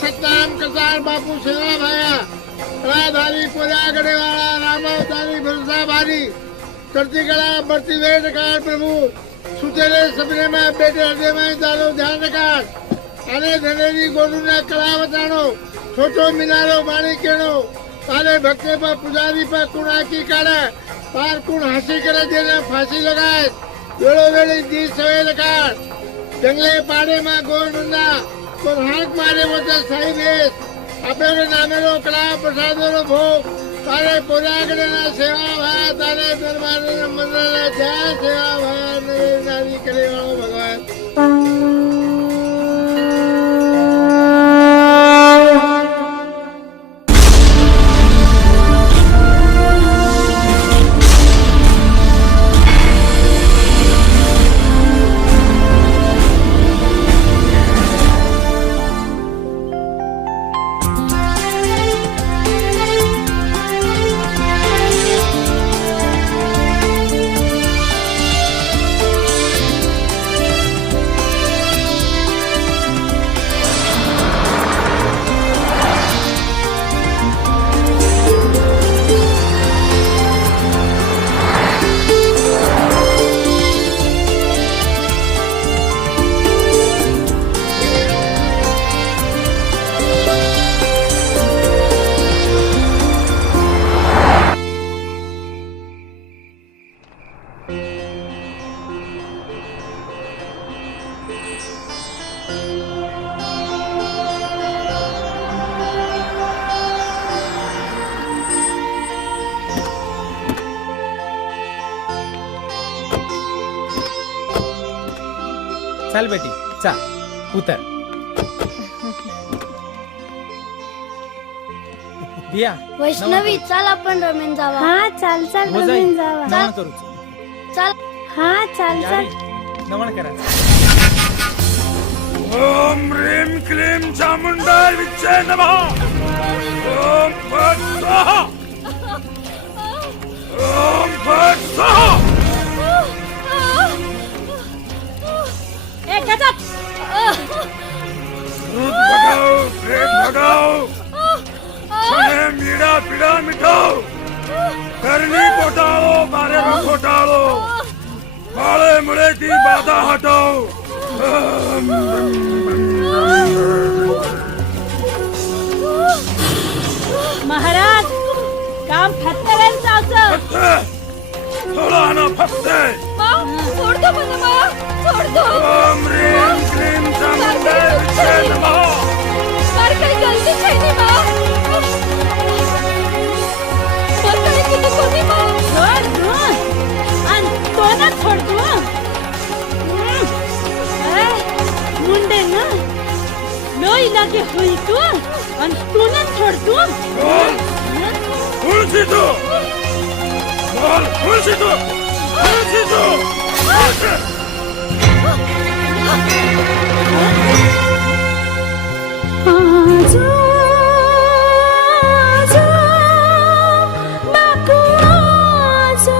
सतनाम कसार बापू सेवा भाया राधारी पुरा गढ़ेवाला रामावतारी भरसा भारी करती कला बढ़ती वेद कार प्रभु सुतेले सपने में बेटे हृदय में दारो ध्यान कार अने धनेरी गोरु ने कला बतानो छोटो मिनारो माणी केनो तारे भक्ते पर पुजारी पर कुणा की काढ़े पार कुण हंसी करे देने फांसी लगाए वेड़ो वेड़ी दी सवेल कार जंगले पाड़े में गोर बंदा तो हाथ मारे बोते सही बेस अपने नामे रो कला प्रसाद रो भोग तारे पुरागड़े ना सेवा भाया तारे दरबार ना मंदिर ना जय सेवा भाया नरे नारी करे वालो भगवान। चल बेटी चल उतर दिया वैष्णवी चल आपण रमेन जावा हा चाल चाल रमेन जावा नमन करू चल हा चाल चाल नमन करा ओम ह्रीं क्लीं चामुंडाय विच्चे नमः ओम फट् स्वाहा ओम फट् स्वाहा एक गजब भूत भगाओ प्रेत भगाओ सने मीड़ा पीड़ा मिटाओ करनी कोटाओ मारे में कोटाओ बाले मुड़े की बाधा हटाओ महाराज काम फत्तेवेन चालतं थोड़ा ना फत्ते छोड़ दो मुझे माया छोड़ दो ओम ह्रीं क्लीं चामुंडाय विच्चे नमः मार काही गलती छेनी माँ बताने की तो कोनी माँ छोड़ दू आणि तो ना छोड़ दू मुंडे ना लोई लागे हुई तू आणि तू ना छोड़ दू उलझी तो बोल उलझी तो उलझी तो आजो आजो बापू आजो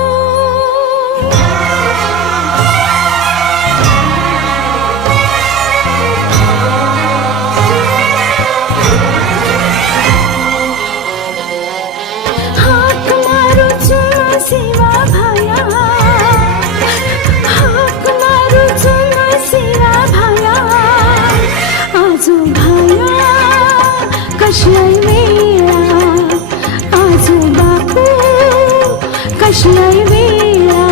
हाक मारू चुना सेवा भाया हाक मारू चुना सेवा भाया आजो भाया कशलाई वेळा आजो बापू कशलाई वेळा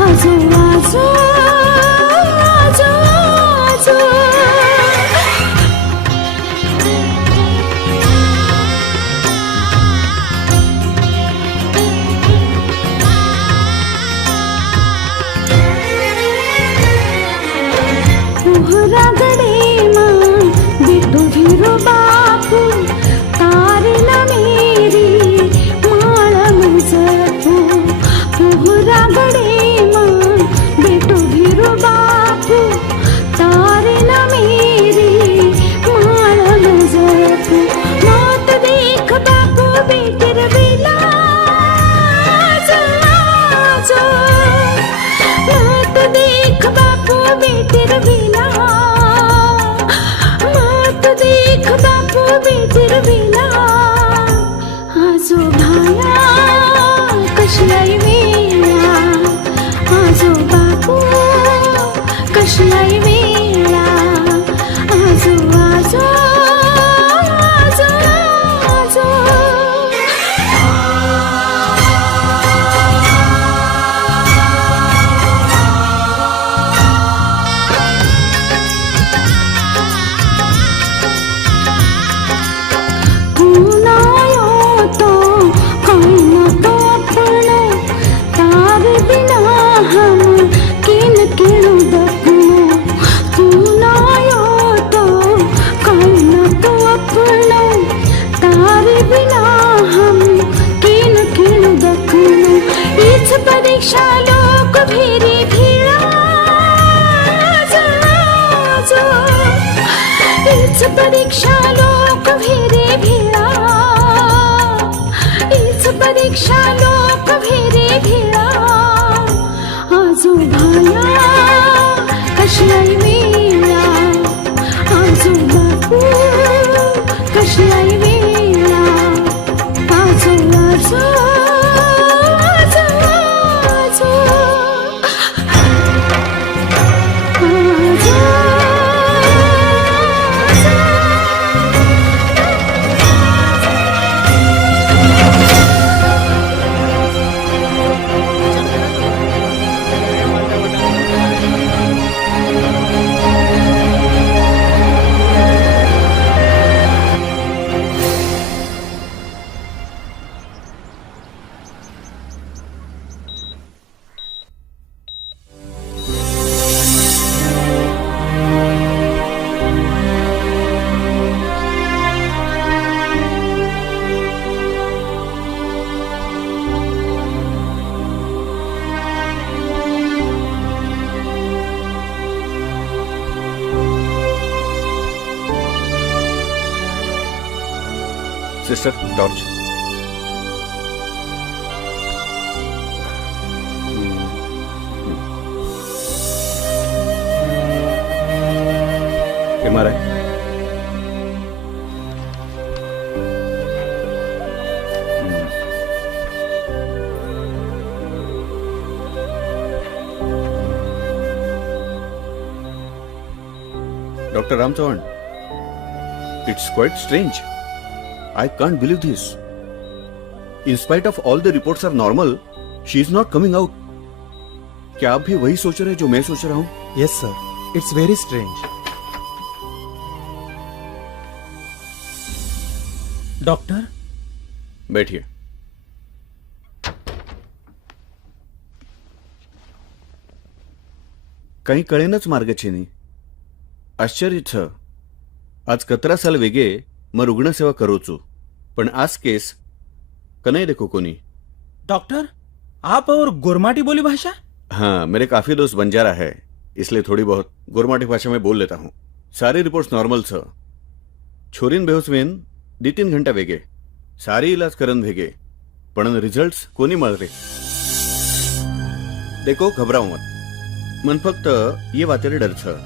आजो आजो आजो आजो पोहरा गडे मां बेटू भिरो बापू तारला मेरी माळ मुजपू पोहरा गडे मां बेटू भिरो बापू तारला मेरी माळ मुजपू मात देख बापू बेटर बेला आजो आजो मात देख बापू बेटर बेला मात देख बेचिरविला आजोबाला कशी आई वेळा आजो बापू कशी आई वेळा आजो आजो आजो आजो तो कोई न तो अपना तार बिना हम किन किणु दपनो तू ना यो तो कोई न तो अपना तार बिना हम किन किणु दपनो इस परीक्षा लोक भेरी भिड़ा जो जो इस परीक्षा लोक भेरी भिड़ा इस परीक्षा लोक भेरी भिड़ा आजो भाया कशी आई वेळा आजो बापू कशी आई वेळा आजो आजो आजो आजो sister torch MRI Dr. Ram Chavan, it's quite strange. I can't believe this. In spite of all the reports are normal, she is not coming out. क्या आप भी वही सोच रहे हैं जो मैं सोच रहा हूँ? Yes, sir. It's very strange. Doctor बैठिए. काही कळेनच मार्गचिनी. आश्चर्यच. आज 17 साल वेगे मग रुग्णसेवा करोचू पण आज केस कनई देखो कोनी. डॉक्टर आप और गोरमाटी बोली भाषा? हाँ, मेरे काफी दोस्त बंजारा है इसलिए थोड़ी बहुत गोरमाटी भाषा में बोल लेता हूँ. सारी रिपोर्ट्स नॉर्मल छ. छोरीन बेहोस वेन 2-3 घंटा वेगे सारी इलाज करन भेगे पण रिझल्ट्स कोनी मळरे. देखो घबराओ मत. मन फक्त ये वातेरे डर छ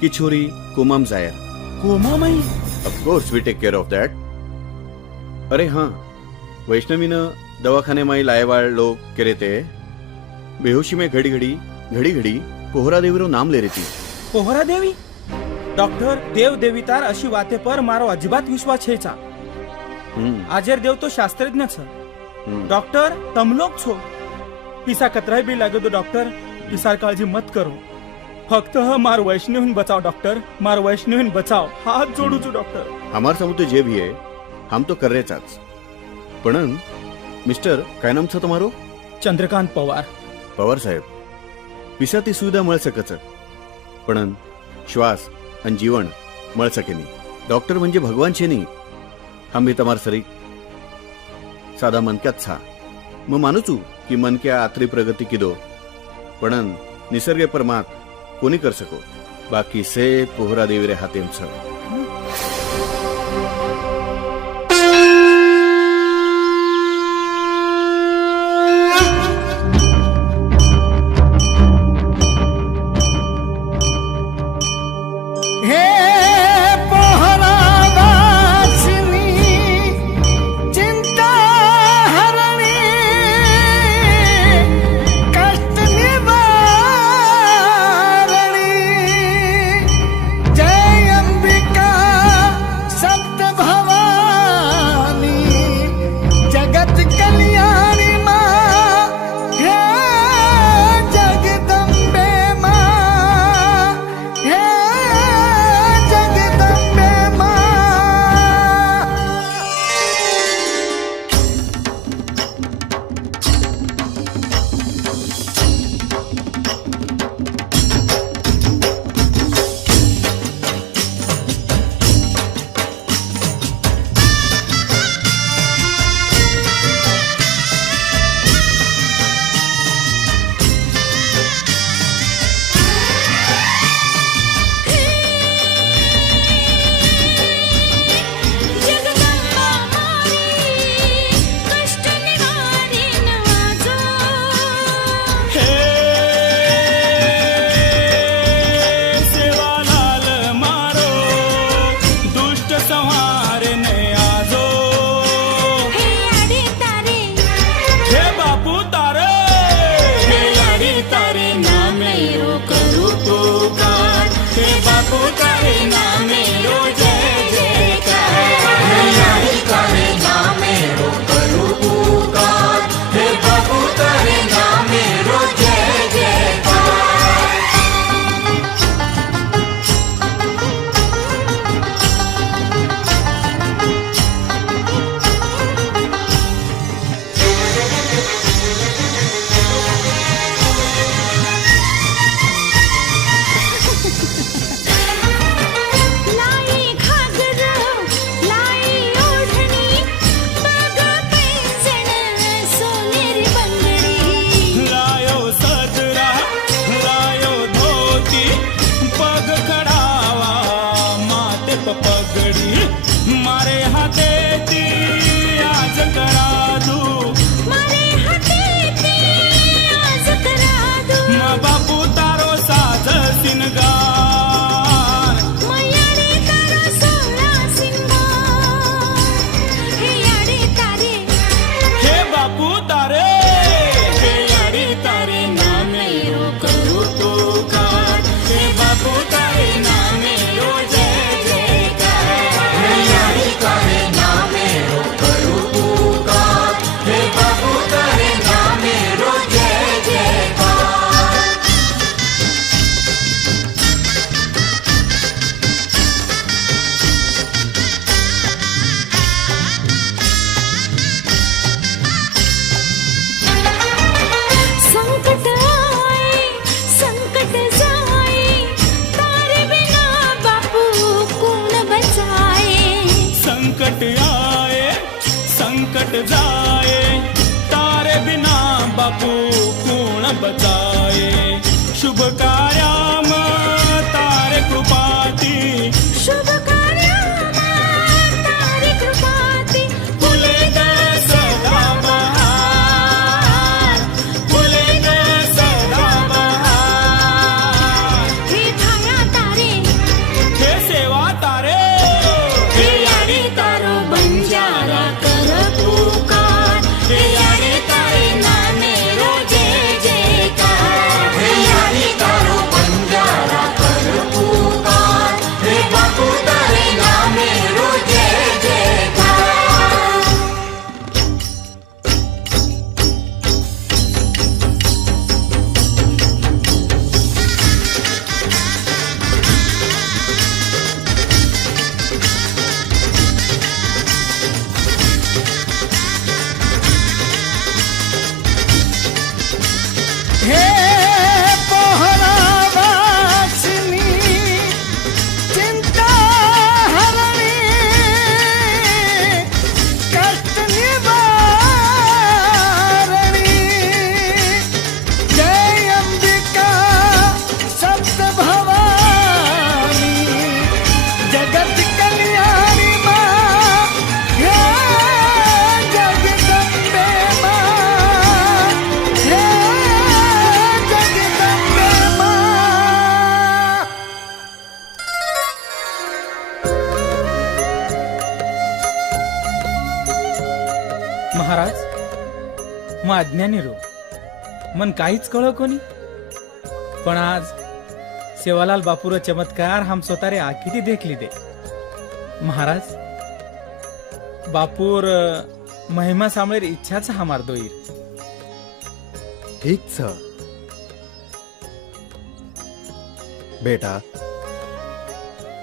कि छोरी कोमाम जायर. कोमा मई? Of course we take care of that. अरे हाँ, वैष्णवीनं दवाखाने में लायवाड़ लोग करे थे. बेहोशी में घड़ी घड़ी पोहरा देवी रो नाम ले रही थी. पोहरा देवी? डॉक्टर देव देवीतार अशी वाते पर मारो अजिबात विश्वास छे चा. आजेर देव तो शास्त्रज्ञ छ. डॉक्टर तम लोग छो. पिसा कतराय भी लागे तो डॉक्टर पिसार काळजी मत करो. फक्त मार वैष्णवीन बचाओ डॉक्टर. मार वैष्णवीन बचाओ. हाथ जोड़ू छू डॉक्टर. हमारे समूह जे भी है हम तो कर रहे चाच. पण मिस्टर काय नाम छ तुम्हारो? चंद्रकांत पवार. पवार साहेब, पिसा ती सुविधा मळ सकच पण श्वास आणि जीवन मळ सके नहीं. डॉक्टर म्हणजे भगवान छे नहीं. हम भी तमार सरी साधा मनक्यात छा. मग मानू छू की मनक्या आतरी प्रगती किदो पण निसर्ग परमात कोणी कर सको. बाकी से पोहरा देवी रे हातेम छ. हे पोहरा वाच कट जाए, तारे बिना बापू कौन बचाए। शुभ कार्याम तारे कृपाती, शुभ कार्यामा तारी कृपाती, फुले ग सदा बहार, फुले ग सदा बहार। हे छाया तारे, हे सेवा तारे, हे यारी तारो बंजारा कर पुकार, हे यारी तारे नामे रो जय जयकार, हे यारी तारो बंजारा कर पुकार, हे बापू तारे नामे रो जय जयकार। हे पोहरा वासिनी, चिंता हरणी, कष्ट निवारणी। जय अंबिका सप्त भवानी, जगत कल्याणी माँ, हे जगदम्बे माँ, हे जगदम्बे माँ। महाराज मग अज्ञानी रो मन काहीच कळ कोणी, पण आज सेवालाल बापूर चमत्कार हम स्वतःरे आखिती देखली दे। महाराज बापूर महिमा सामळेर इच्छाच हमार दोईर। ठीक छ बेटा,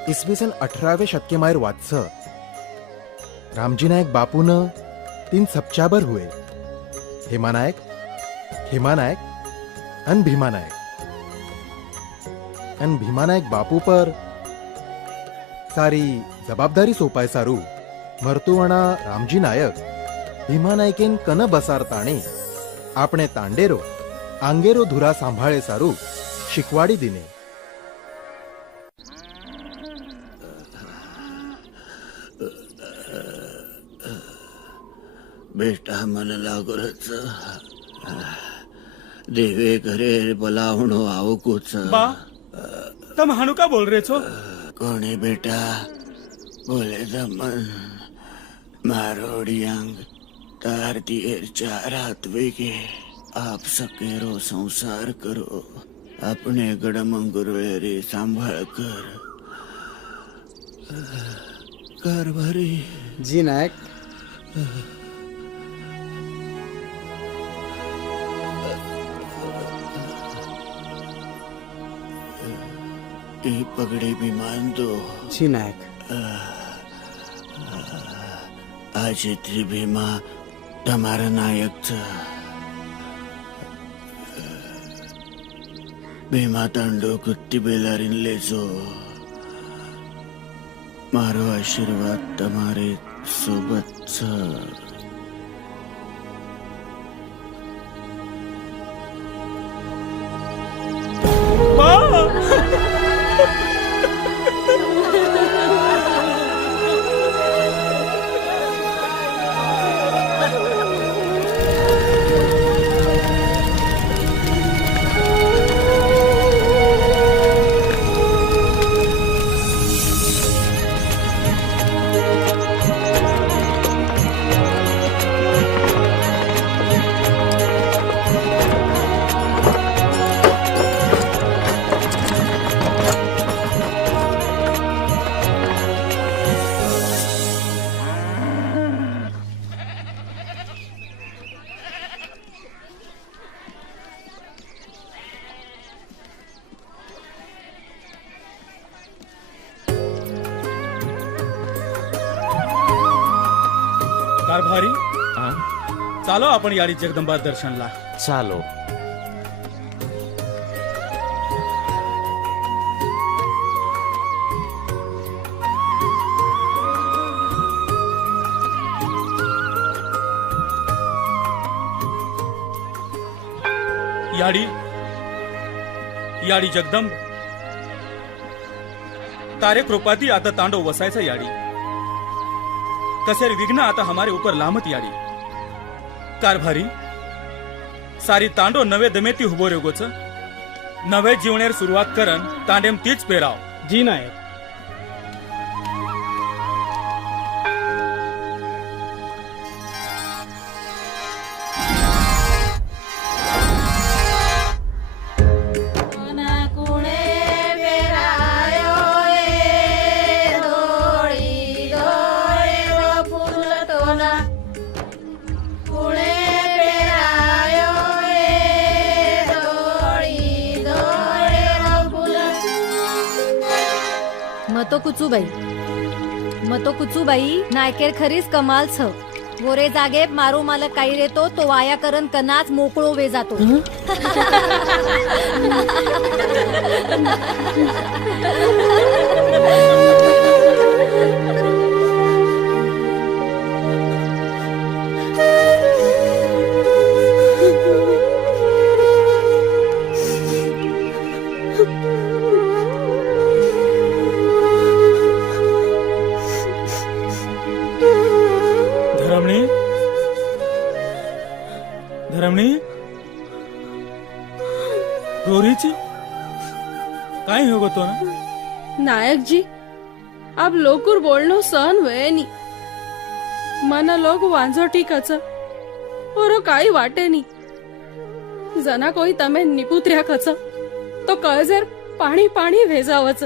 इसवी सन 18व्या शतकेमायर वाचस रामजी नायक बापून 3 सप्चाबर हुए। हेमा नायक, हेमा नायक अन भीमा नायक। अन भीमा नायक बापू पर सारी जबाबदारी सोपाय सारू मरतुवणा रामजी नायक भीमा नायकेन कन बसार ताणे आपणे तांडेरो आंगेरो धुरा सांभाळे सारू शिकवाडी दिने। बेटा मन लागोरच देवे घरे बोलावणो आवकूच। बा तम हाणू का बोल रे छो? कोणी बेटा बोले मन मारोड़ियांग तार दिएर चार हाथ वेगे। आप सकेरो संसार करो, अपने गडमंगुरे सांभाळ कर भरी। जी नायक, ये पगड़ी भी मान दो। जी नायक। आज इतरी भीमा તમારા નાયક છે। ભીમા તાંડો કુત્તી બેલારીને લેજો। મારો આશીર્વાદ તમારી સોબત છે। कारभारी चालो आपण यारी जगदंबा दर्शनला। चालो। याडी याडी जगदंब तारे कृपाती आता तांडव वसायचा याडी कसे विघ्न आता हमारे ऊपर लामत याडी कारभारी सारी तांडो नवे दमेती हुबो रेगोच नवे जीवनेर सुरुवात करन तांडेम तीच पेराव जी नायक. मतो कुचूबाई नायकेर खरीच कमाल छ वोरे जागे मारो मालक काही रेतो तो वाया करन कनाच मोकळो वे जातो. धरमणी रोरीची काय हो तो ना नायक जी अब लोकुर बोलनो सहन हुए नी मन लोग वांझो टीकच और काही वाटे नी जना कोई तमे निपुत्र्या खच तो कळजर पाणी पाणी भेजावच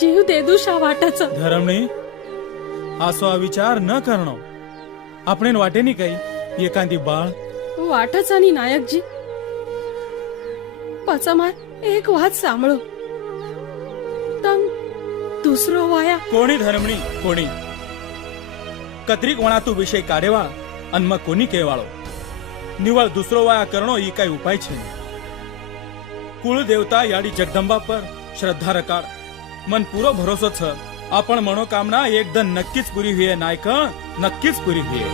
जीव देदुशा वाटच. धरमणी असो विचार न करणो आपण वाटे नी काही एखादी बाळ वाटच आणि नायकजी पचमार एक वाद सांभळो तम दुसरो वाया कोणी धरमणी कोणी कतरी कोणा तू विषय काढेवाळ अन मग कोणी केवाळो निवळ दुसरो वाया करणो ही काही उपाय छे. कुळ देवता याडी जगदंबा पर श्रद्धा रकाड मन पूरो भरोસો छ आपण मनोकामना एकदम नक्कीच पुरी हुए नायक नक्कीच पुरी हुए.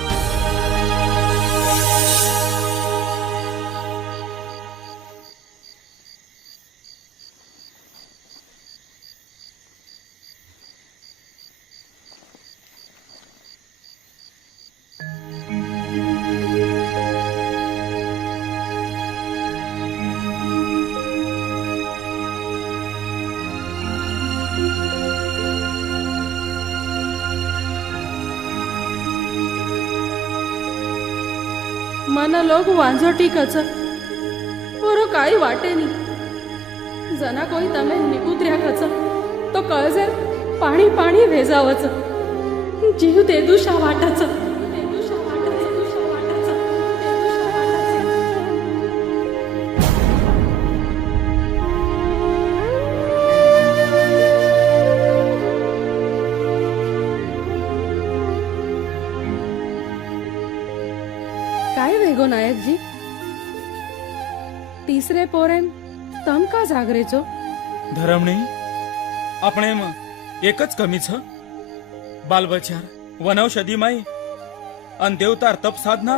मन लोग वांझो टीकच और काही वाटे नी जना कोई तमे निपुत्र्या खच तो कळजर पाणी पाणी भेजावच जीव देदुशा वाटच. काय वेगो नायक जी तीसरे पोरेम तम का जागरेचो. धरमणी આપણે एकच कमी छ बालबचार वनौषधी माई अन देवतार तप साधना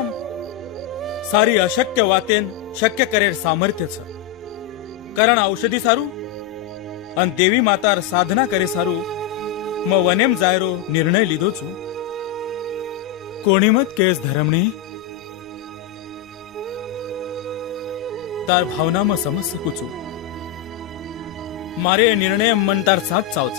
सारी अशक्य वातेन शक्य करेर सामर्थ्य छ कारण औषधी सारू अन देवी मातार साधना करे सारू म वनेम जायरो निर्णय લીધો છું. કોણી મત કેસ ધરમણી तार भावना में समझ सकू छू मारे निर्णय मन तार साथ चावच.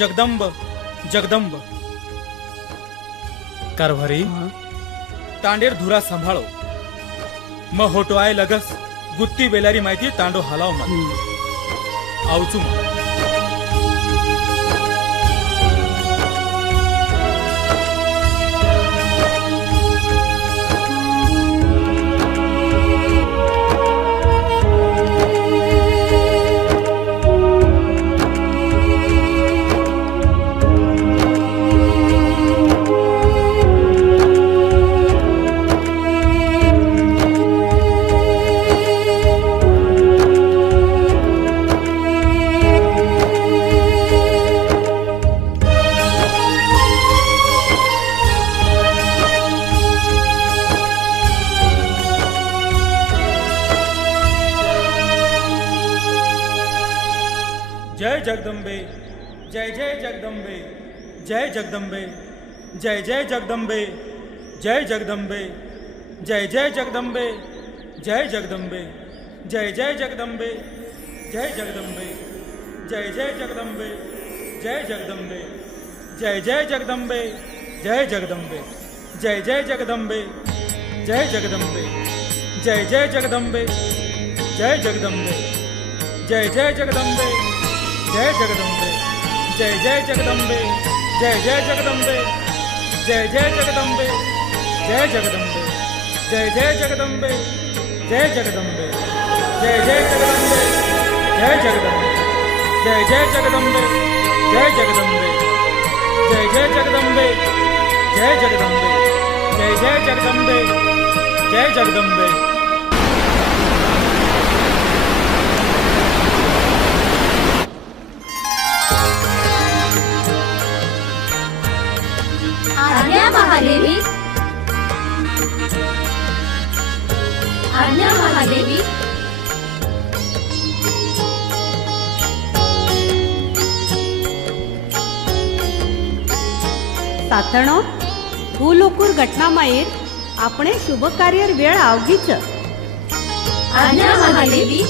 जगदंब जगदंब कारभारी तांडेर धुरा सांभाळो म होटो आय लगस गुत्ती बेलारी माहिती तांडो हलाव मत आवचू मग. जय जगदंबे, जय जय जगदंबे, जय जगदंबे, जय जय जगदंबे, जय जगदंबे, जय जय जगदंबे, जय जगदंबे, जय जय जगदंबे, जय जगदंबे, जय जय जगदंबे, जय जगदंबे, जय जय जगदंबे, जय जगदंबे, जय जय जगदंबे, जय जगदंबे, जय जय जगदंबे, जय जगदंबे, जय जय जगदंबे, जय जगदंबे, जय जय जगदंबे, जय जय जगदंबे, जय जय जगदंबे, जय जगदंबे, जय जय जगदंबे, जय जगदंबे, जय जय जगदंबे, जय जगदंबे, जय जय जगदंबे, जय जगदंबे, जय जय जगदंबे, जय जगदंबे, जय जय जगदंबे, जय जगदंबे. आज्ञा महादेवी, आज्ञा महादेवी. सातणो तू लोकूर घटना मायेर आपणे शुभ कार्यर वेळ आवगीच. आज्ञा महादेवी.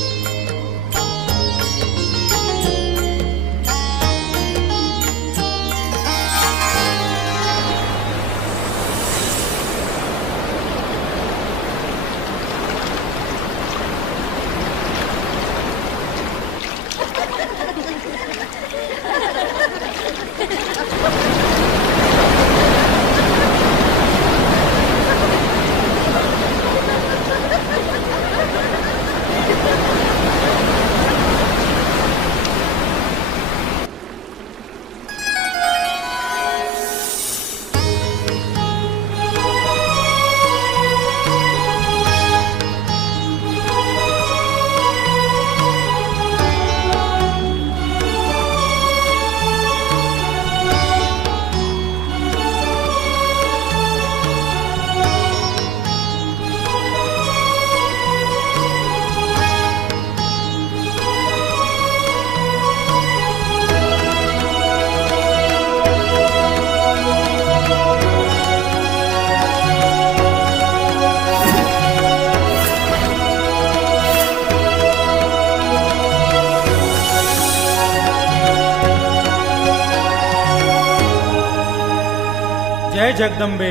जय जगदंबे,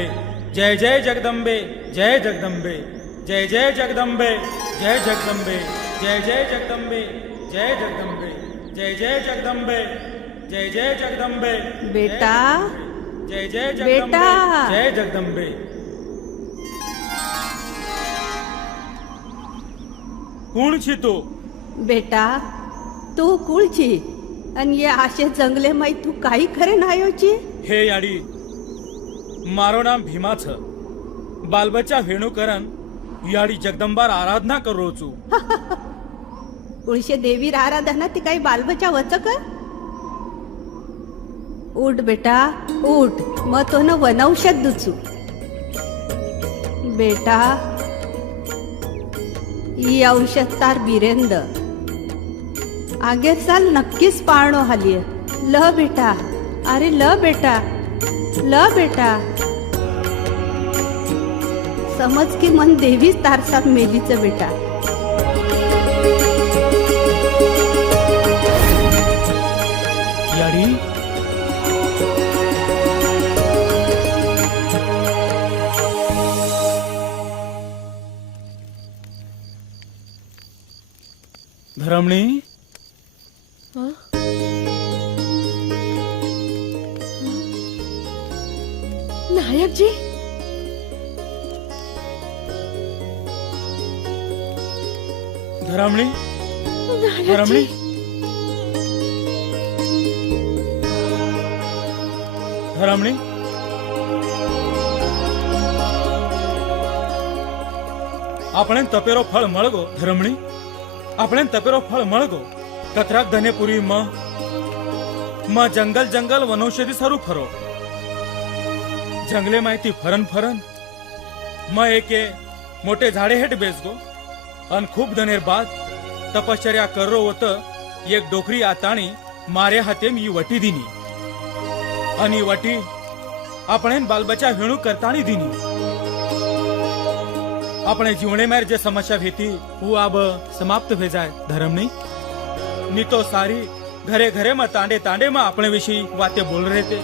जय जय जगदंबे, जय जगदंबे, जय जय जगदंबे, जय जगदंबे, जय जय जगदंबे, जय जगदंबे, जय जय जगदंबे, जय जय जगदंबे. बेटा, जय जय जगदंबे, बेटा. जय जगदंबे. कोण छी तू? बेटा तू कुळची आणि ये आशे जंगले माई तू काही खरे नायोची. हे याडी, मारो नाम भीमा छ. बालबच्चा वेणुकरण याडी जगदंबार आराधना करो छू. उळशे देवीर आराधना ती काही बालबच्चा वचक. उठ बेटा उठ, मग तो न वनौषध दुचू. बेटा ही औषध तार बिरेंद आगे चाल नक्कीच पाळणो हालिये. ल बेटा, अरे ल बेटा, ल बेटा. समज की मन देवीच तारसात मेलीच बेटा. याडी, धरमणी, नायक जी, धरमणी, नायक धरमणी. जी. धरमणी, આપણે તપેરો ફળ મળગો. ધરમણી, આપણે તપેરો ફળ મળગો. કતરાક ધનેપુરી માં જંગલ જંગલ વનૌષધિ સારું ફરો. જંગલે માહિતી ફરન ફરન માં એકે મોટે ઝાડે હેઠ બેસગો. અને ખૂબ ધનેર બાદ તપશ્ચર્યા કરો હોત એક ડોકરી આતાણી मारे हाते मी वटी दिनी आणि वटी आपण बालबच्चा वेणू करतानी दिनी अपने जीवने में जे समस्या भेती वो अब समाप्त हो जाए धर्म नहीं तो सारी घरे घरे में तांडे तांडे में अपने विषय बातें बोल रहे थे।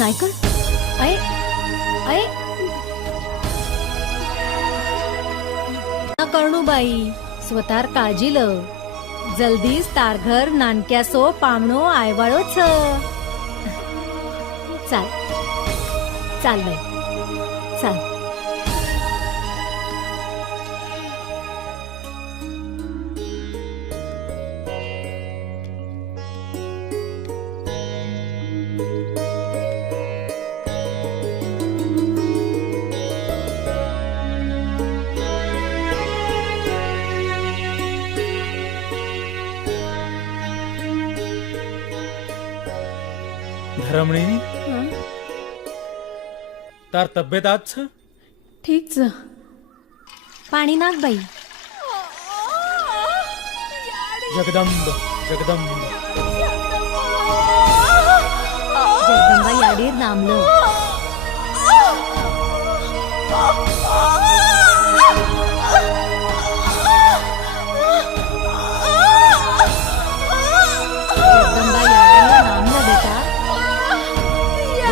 नायकर ऐ ऐ करणूबाई स्वतार काळजी ल जल्दीच तारघर नानक्यासो पामणो आयवाळोच चाल चाल बाई चाल धरमणी तार तब्येत आज छ? ठीक छ पाणी नाग बाई जगदंब जगदंब जगदंबा याडीर नामलं जगदंबा याडीर नामलं बेटा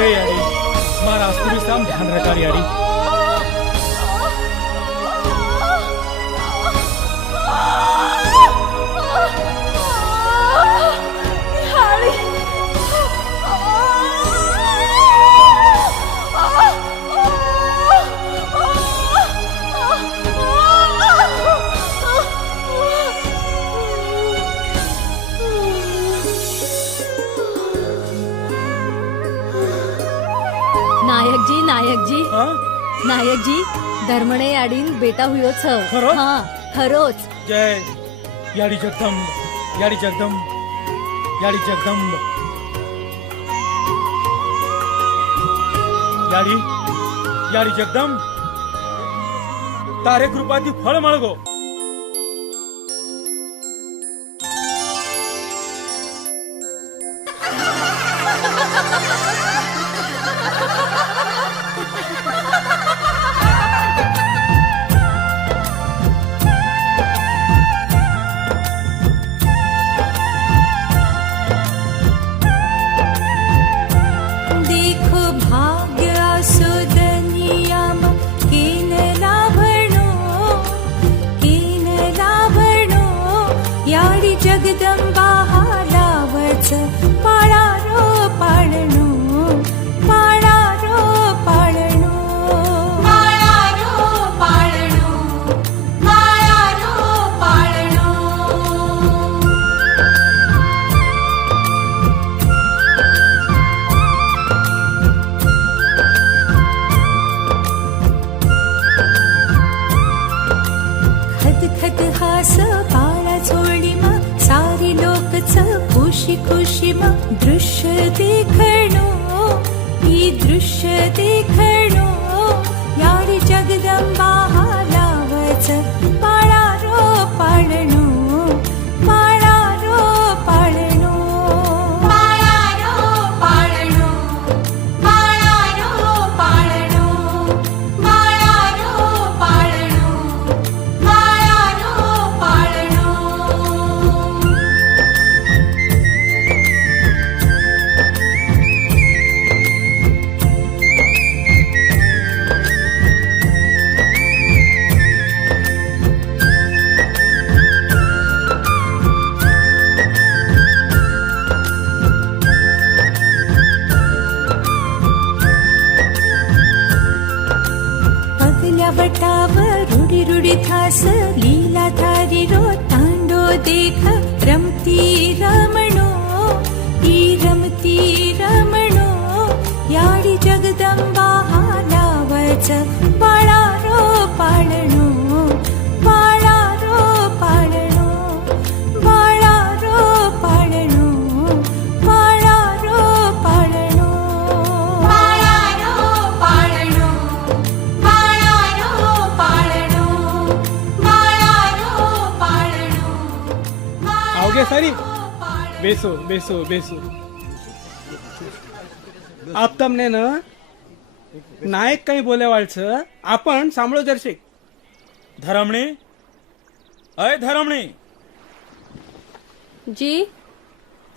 ये यारी मारा अस्त्री साम ध्यान रखा यारी नायकजी हाँ? नायकजी धर्मणे याडीन बेटा हुयो छ खरो? हाँ खरोच जय यारी जगदंब यारी जगदंब यारी जगदंब यारी यारी जगदंब तारे कृपाती फळ मळगो देखो भाग्य असो दुनियाम केन लाभणो याडी जगदंबा लावच पाळारो पाळणो पाळारो पाळणो पाळारो पाळणो पाळारो पाळणो खद खद हास पाळा चोळी मा सारी लोकच खुशी खुशी मा दृश्य देखणो ही दृश्य देखणो यारी जगदंबा लावच पाळारो पाळणो पाळारो पाळणो पाळारो पाळणो पाळारो पाळणो पाळारो पाळणो पाळारो पाळणो देख रमती रमणो ई रमती रमणो याडी जगदंबा हालावच बाळा रो पाळणो बाळा रो पाळणो बाळा रो पाळणो बाळा रो पाळणो बाळा रो पाळणो बाळा रो पाळणो बाळा रो पाळणो आवगे सारी बेसो बेसो बेसो आप तमने न नायक काही बोले वाळच आपण सांभळो जरशे धरमणी अय धरमणी जी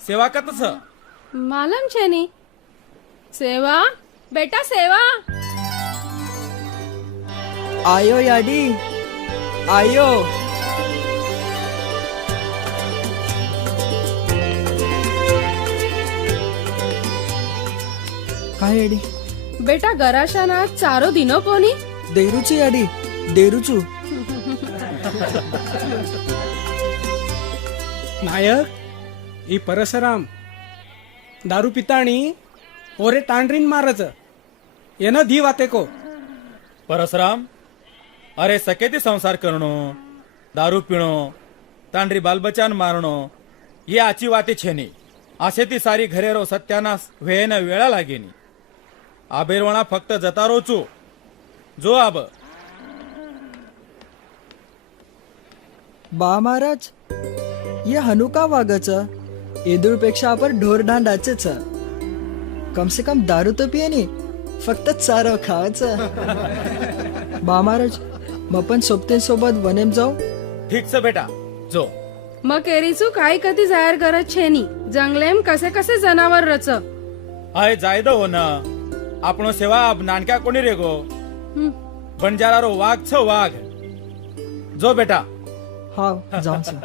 सेवा कतस मालम છે ની સેવા બેટા સેવા आयो याडी आयो काय याडी બેટા ગરાશાના ચારો દિનો કોની देरूची याडी देरूचू नायक ई परसराम दारू पिताणी ओरे तांडरीन मारच येन धी वाते को परसराम अरे सकेती संसार करणो दारू पिणो तांडरी बालबचान मारणो ये आची वाते छेनी असे ती सारी घरे रो सत्यानाश वेळेन वेळा लागेनी आबेरवणा फक्त जता रोचू जो आब बा महाराज ये हनुका वागच येदुळ पेक्षा आपण ढोर ढांडाचेच कम से कम दारू तो पिये नी फक्त चारो खावाच बा महाराज मग पण सोबते सोबत वनेम जाऊ ठीक से बेटा जो मग केरीचू काय कधी जाहीर करत છે ની जंगलेम कसे कसे जनावर रच हाय जायदो हो ना આપણો સેવા નાનકા કોની રેગો બંજારા રો વાઘ છો વાઘ જો બેટા हा जाऊन सा.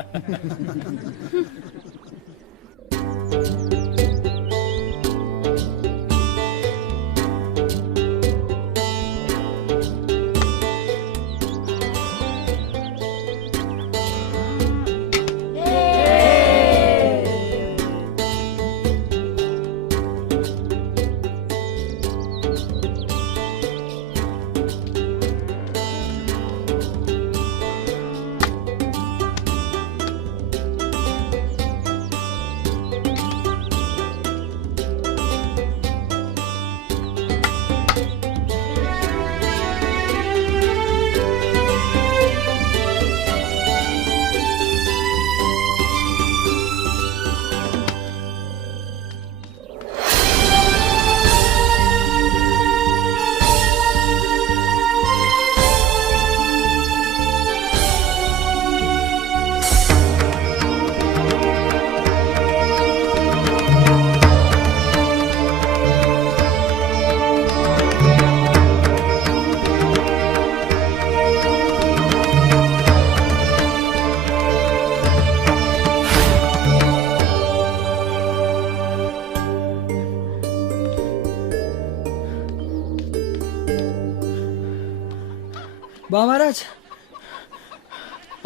बा महाराज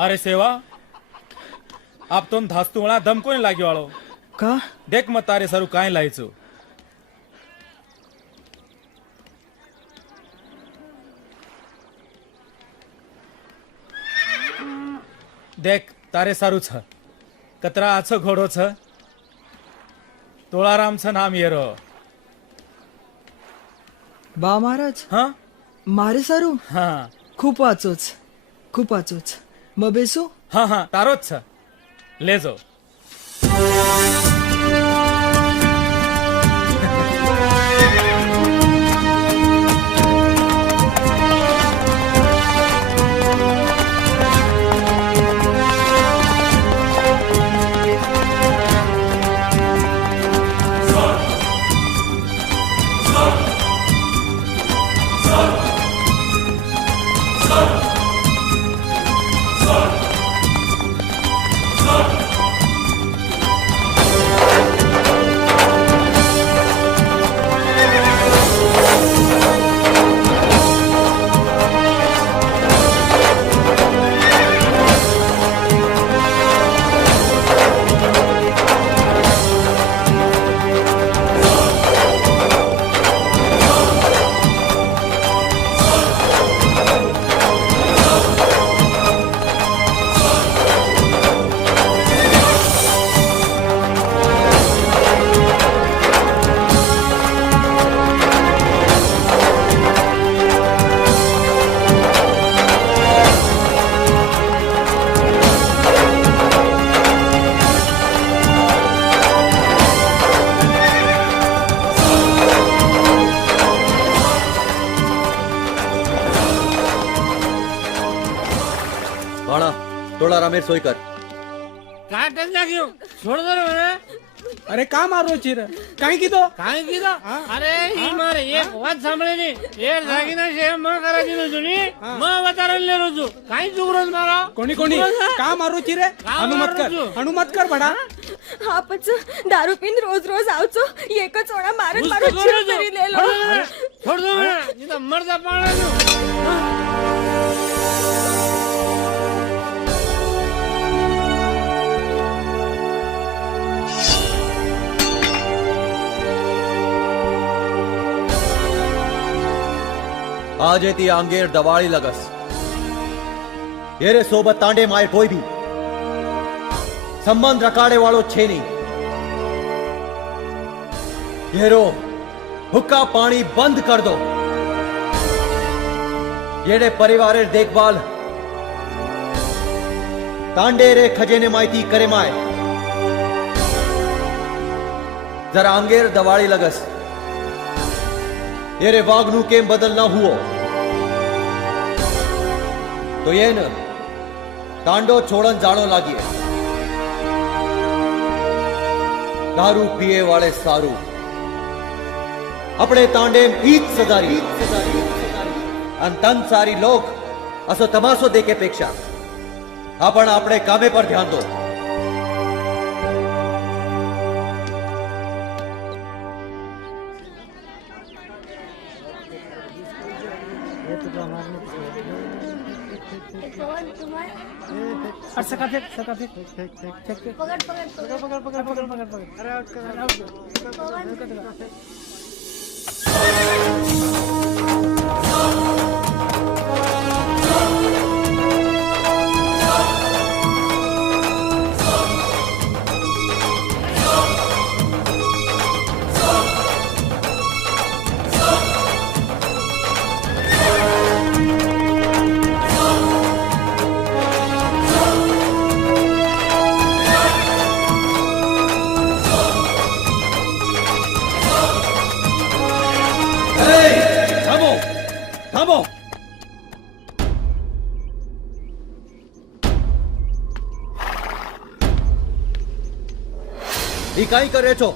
अरे सेवा आप तुम धास्तुवळा दम कोणी लागी वाळो का देख मत तारे सारू काय लायचो देख तारे सारू छ कतरा आछो घोडो छ तोळाराम छ नाम येरो बा महाराज हा मारे सारू हा खूप वाचोच मग बेसू हा हा तारोच छ लेजो हवालदार आमिर सोयकर काय टेन्शन घेऊ सोड दे रे મને. અરે કા મારો છે રે કાઈ કીધો काय કીધું અરે ઈ મારે એક વાત સાંભળેલી એ જાગીના છે મ કરા દીધું છું ની મ વતારણ લેરો છું કાઈ ચુકરો મારો કોની કોની કા મારો છે રે હનુમત કર બડા હા પછી દારૂ પીને રોજ રોજ આવજો એક જ ઓણા મારે મારો જીવ કરી લેલો છોડ દો મને ઈ તો મરદા પાણા છું. आज ती आंगेर दवाळी लगस येरे सोबत तांडे माय कोई भी संबंध रखाड़े वालों छे नहीं. येरो हुक्का पानी बंद कर दो. येरे परिवारेर देखभाल तांडे रे खजेने माहिती करे माय. जरा आंगेर दवाळी लगस येरे वागणू केम बदल ना हुओ तो ये न तांडो छोड़न जानो लागिए. दारू पिए वाले सारू अपने तांडे हीच सदारी अन तन सारी लोक असो तमासो देखे पेक्षा आपण आपणे कामे पर ध्यान दो. थांबो. ही काय करे छो?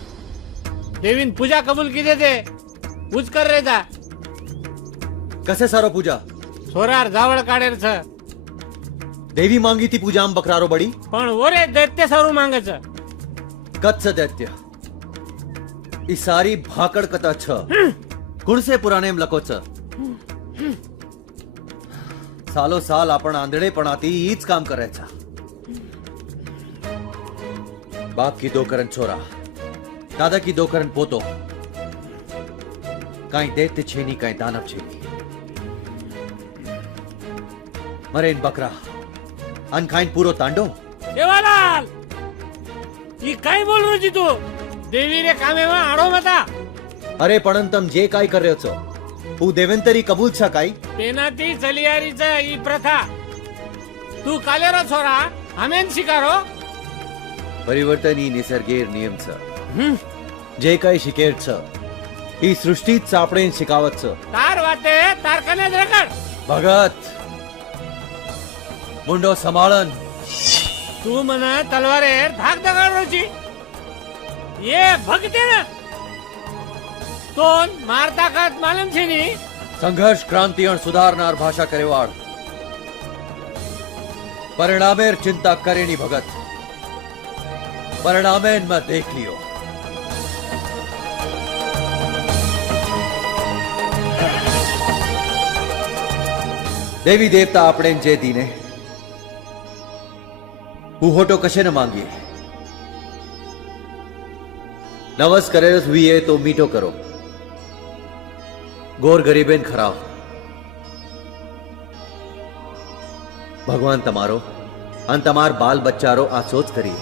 देवीन पूजा कबूल कीधे ते पूज कर रे था कसे सारो पूजा सोरार जावळ काढेल छ देवी मांगी ती पूजा आम बकरारो बड़ी पण ओरे दैत्य सारू માંગે છે. कच्छ दैत्य ई सारी भाकड़ कथा छ कुण से पुराने में लको छ. सालो साल आपण आंधळेपणाती हीच काम करायचा. बाप की दोकरन छोरा दादा की दोकरन पोतो काई दैत्य छेनी काई दानव छेनी मरेन बकरा अन खाइन पूरो तांडो. देवालाल ई काय बोल रही तू देवी रे कामे में आड़ो मता. अरे पण तम जे काय कर रहे छो હું દેવેન્તરી કબૂલ છ કાઈ તેનાથી ચલિયારી છે ઈ પ્રથા. તું કાલેરો છોરા હમેન શિકારો પરિવર્તન ઈ નિસર્ગેર નિયમ छ જે કાઈ શિકેર छ ઈ સૃષ્ટિ જ આપણે શિકાવત छ. તાર વાતે તાર કને જ રખડ ભગત મુંડો સંભાળન. તું મને તલવારે ધાક દગાડો છી એ ભગતે ને તો મારતા કાત માલમ છે ની સંઘર્ષ ક્રાંતિ અને સુધારનાર ભાષા કરેવાળ પરિણામેર ચિંતા કરેની ભગત પરિણામે મેં દેખ લિયો. देवी देवता આપણે જે દીને હું હોટો કશે ન માંગીએ. નવસ કરેરસ હુઈએ તો મીઠો કરો ગોર ગરીબેન ખરાવ. ભગવાન તમારો અને તમાર બાલ બચ્ચારો આ સોચ કરીએ.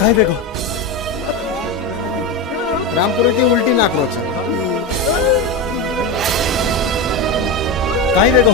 काय बेगो રામપુરીથી ઉલટી નાખલો છે काई वेगो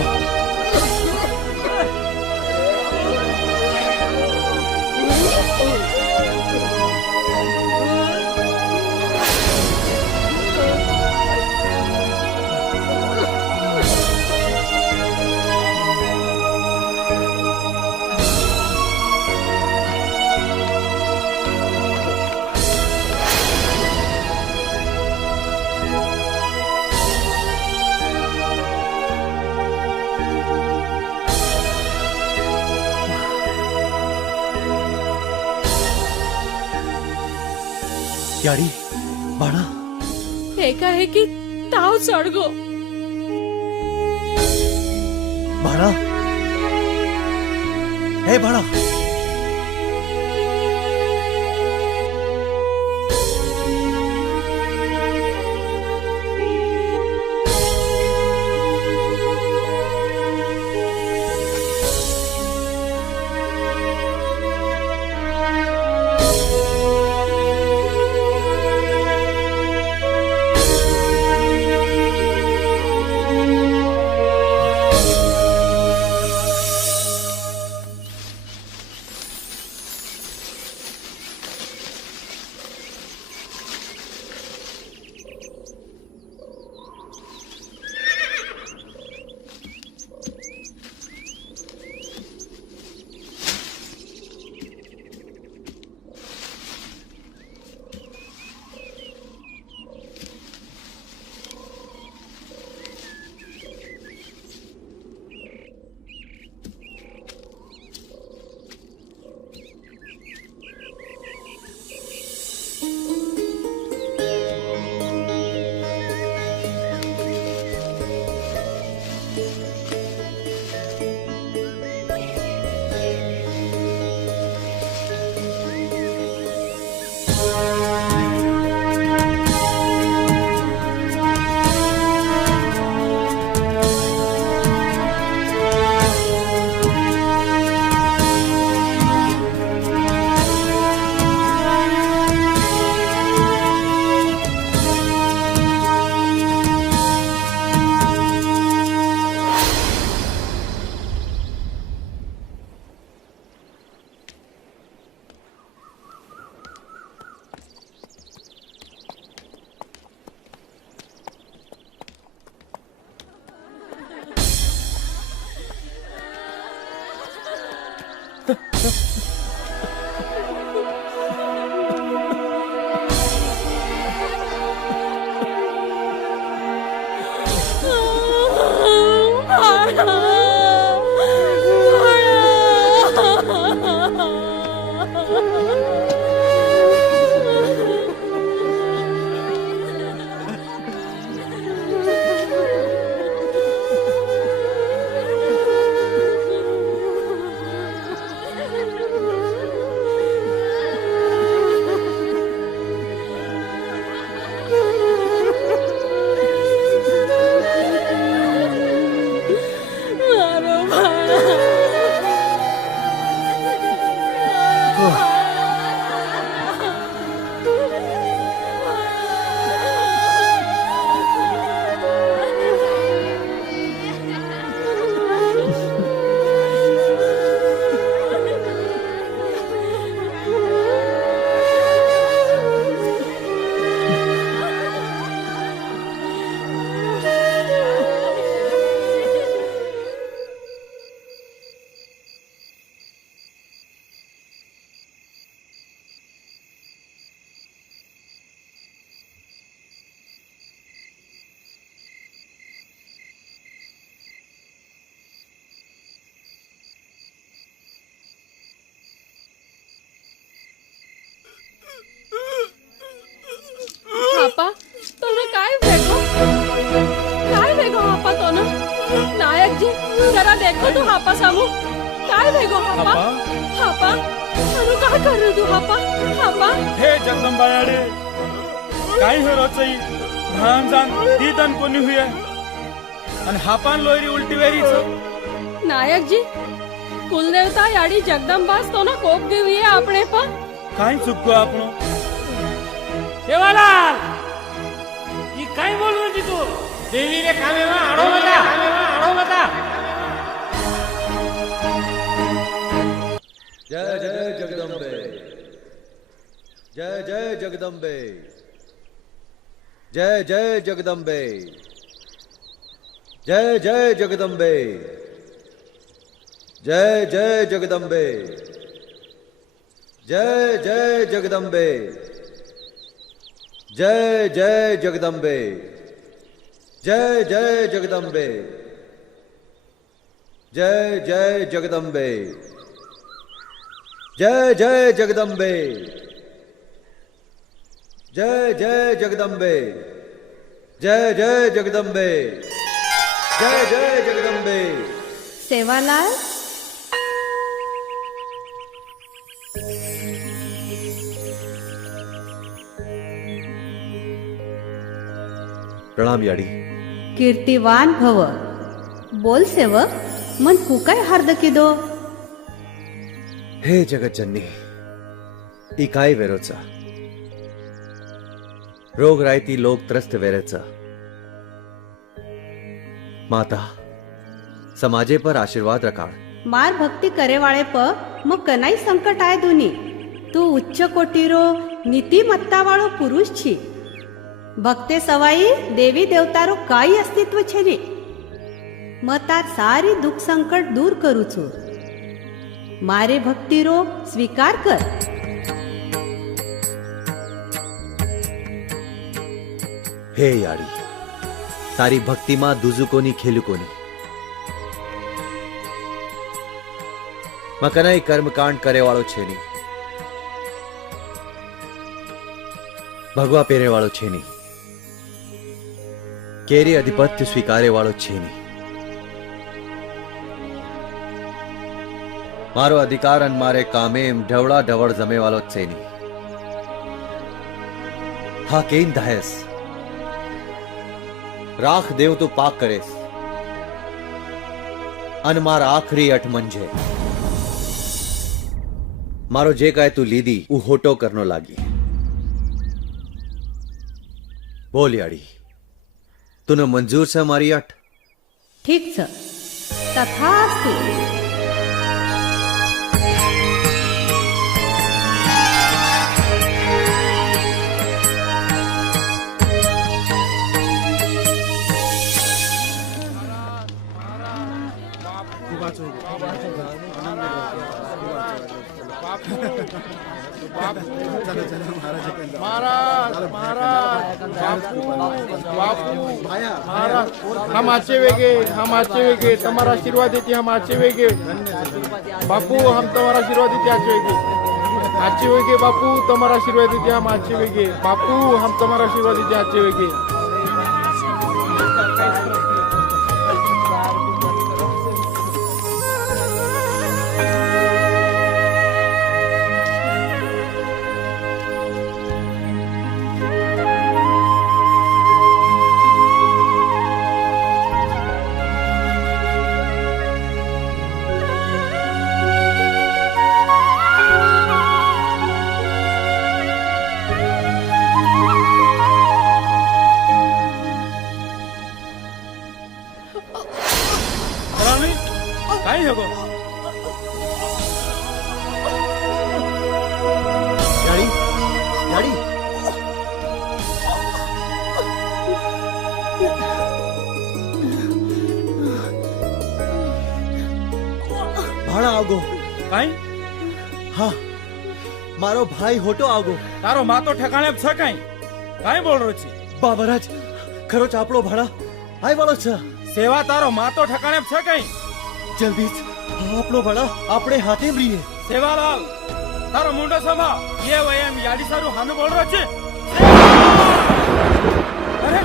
याडी बाळा एकाएकी ताव चढगो बाळा हे बाळा हापा तोनं काय वेगो हापा तोनं नायक जी जरा देखो तू हापा सामू काय वेगो हापा हापा अनु काय कर रहे तू हापा हापा हे जगदंबायाडे काय हो रोचई भान जान ती तन कोणी हुए आणि हापान लोयरी उलटी वेरीच नायक जी कुलदेवता याडी जगदंबास तो ना कोप देवी है अपने पर काय चुकतो आपण देवालाल ही काय बोलू तू देवीने कामेवा आडो मला जय जय जगदम्बे, जय जय जगदम्बे, जय जय जगदम्बे, जय जय जगदम्बे, जय जय जगदम्बे, जय जय जगदम्बे, जय जय जगदम्बे, जय जय जगदम्बे, जय जय जगदम्बे, जय जय जगदम्बे, जय जय जगदम्बे, जय जय जगदम्बे, जय जय जगदम्बे। सेवालाल प्रणाम याडी। कीर्तिवान भव. बोल सेवक, मन कुकाय हार्द किदो. हे जगज्जननी, ई काय वेरोचा रोग रायती लोक त्रस्त वेरेचा माता समाजे पर आशीर्वाद रखाळ. मार भक्ती करे वाळे प मग कनाई संकट आय दुनी. तू उच्च कोटीरो नीतिमत्ता वाळो पुरुष छी. भक्ते सवाई देवी देवतारो काई अस्तित्व छे ने. मता सारी दुख संकट दूर करू छू. मारे भक्तिरो स्वीकार कर. हे याडी, तारी भक्ति में दूजू कोनी खेलू कोनी. मकनाई कर्मकांड करे वाळो छे नी. भगवा पेरे वाळो छे नी. केरी अधिपत्य स्वीकारे वाळो छे नी. मारो अधिकार अन मारे कामे ढवड़ा ढवड़ जमे वालो छे नी. हा केन धायस राख देव तू पाक करेस अन मारा आखरी अठ मंजे मारो जे काय तू लीदी उ होटो करनो लागी. बोल याडी, तूने मंजूर से मारी अठ. ठीक छ, तथास्तु. महाराज महाराज महाराज हम आचे वेगे तुम्हारा आशीर्वाद देते. हम आचे वेगे बापू, हम तुम्हारा आशीर्वाद देते. आचे वेगे बापू, तुम्हारा आशीर्वाद देते. हम आचे वेगे बापू, हम तुम्हारा आशीर्वाद देते. आचे वेगे काय हो गो. याडी, याडी. भाड़ा आवगो. काय हाँ, मारो भाई होटो आवगो. तारो मातो ठिकाणे छ काय काय बोल रो छी. बाबराज, खरोच आपलो भाड़ा आय वालो छ. सेवा तारो मातो ठिकाणे छ काय. जल्दी आपलो भाड़ा आपणे हाथे में रहीए. सेवालाल, तारो मुंडो सभा ये वयम याडी सारू हानु बोल रो छी. अरे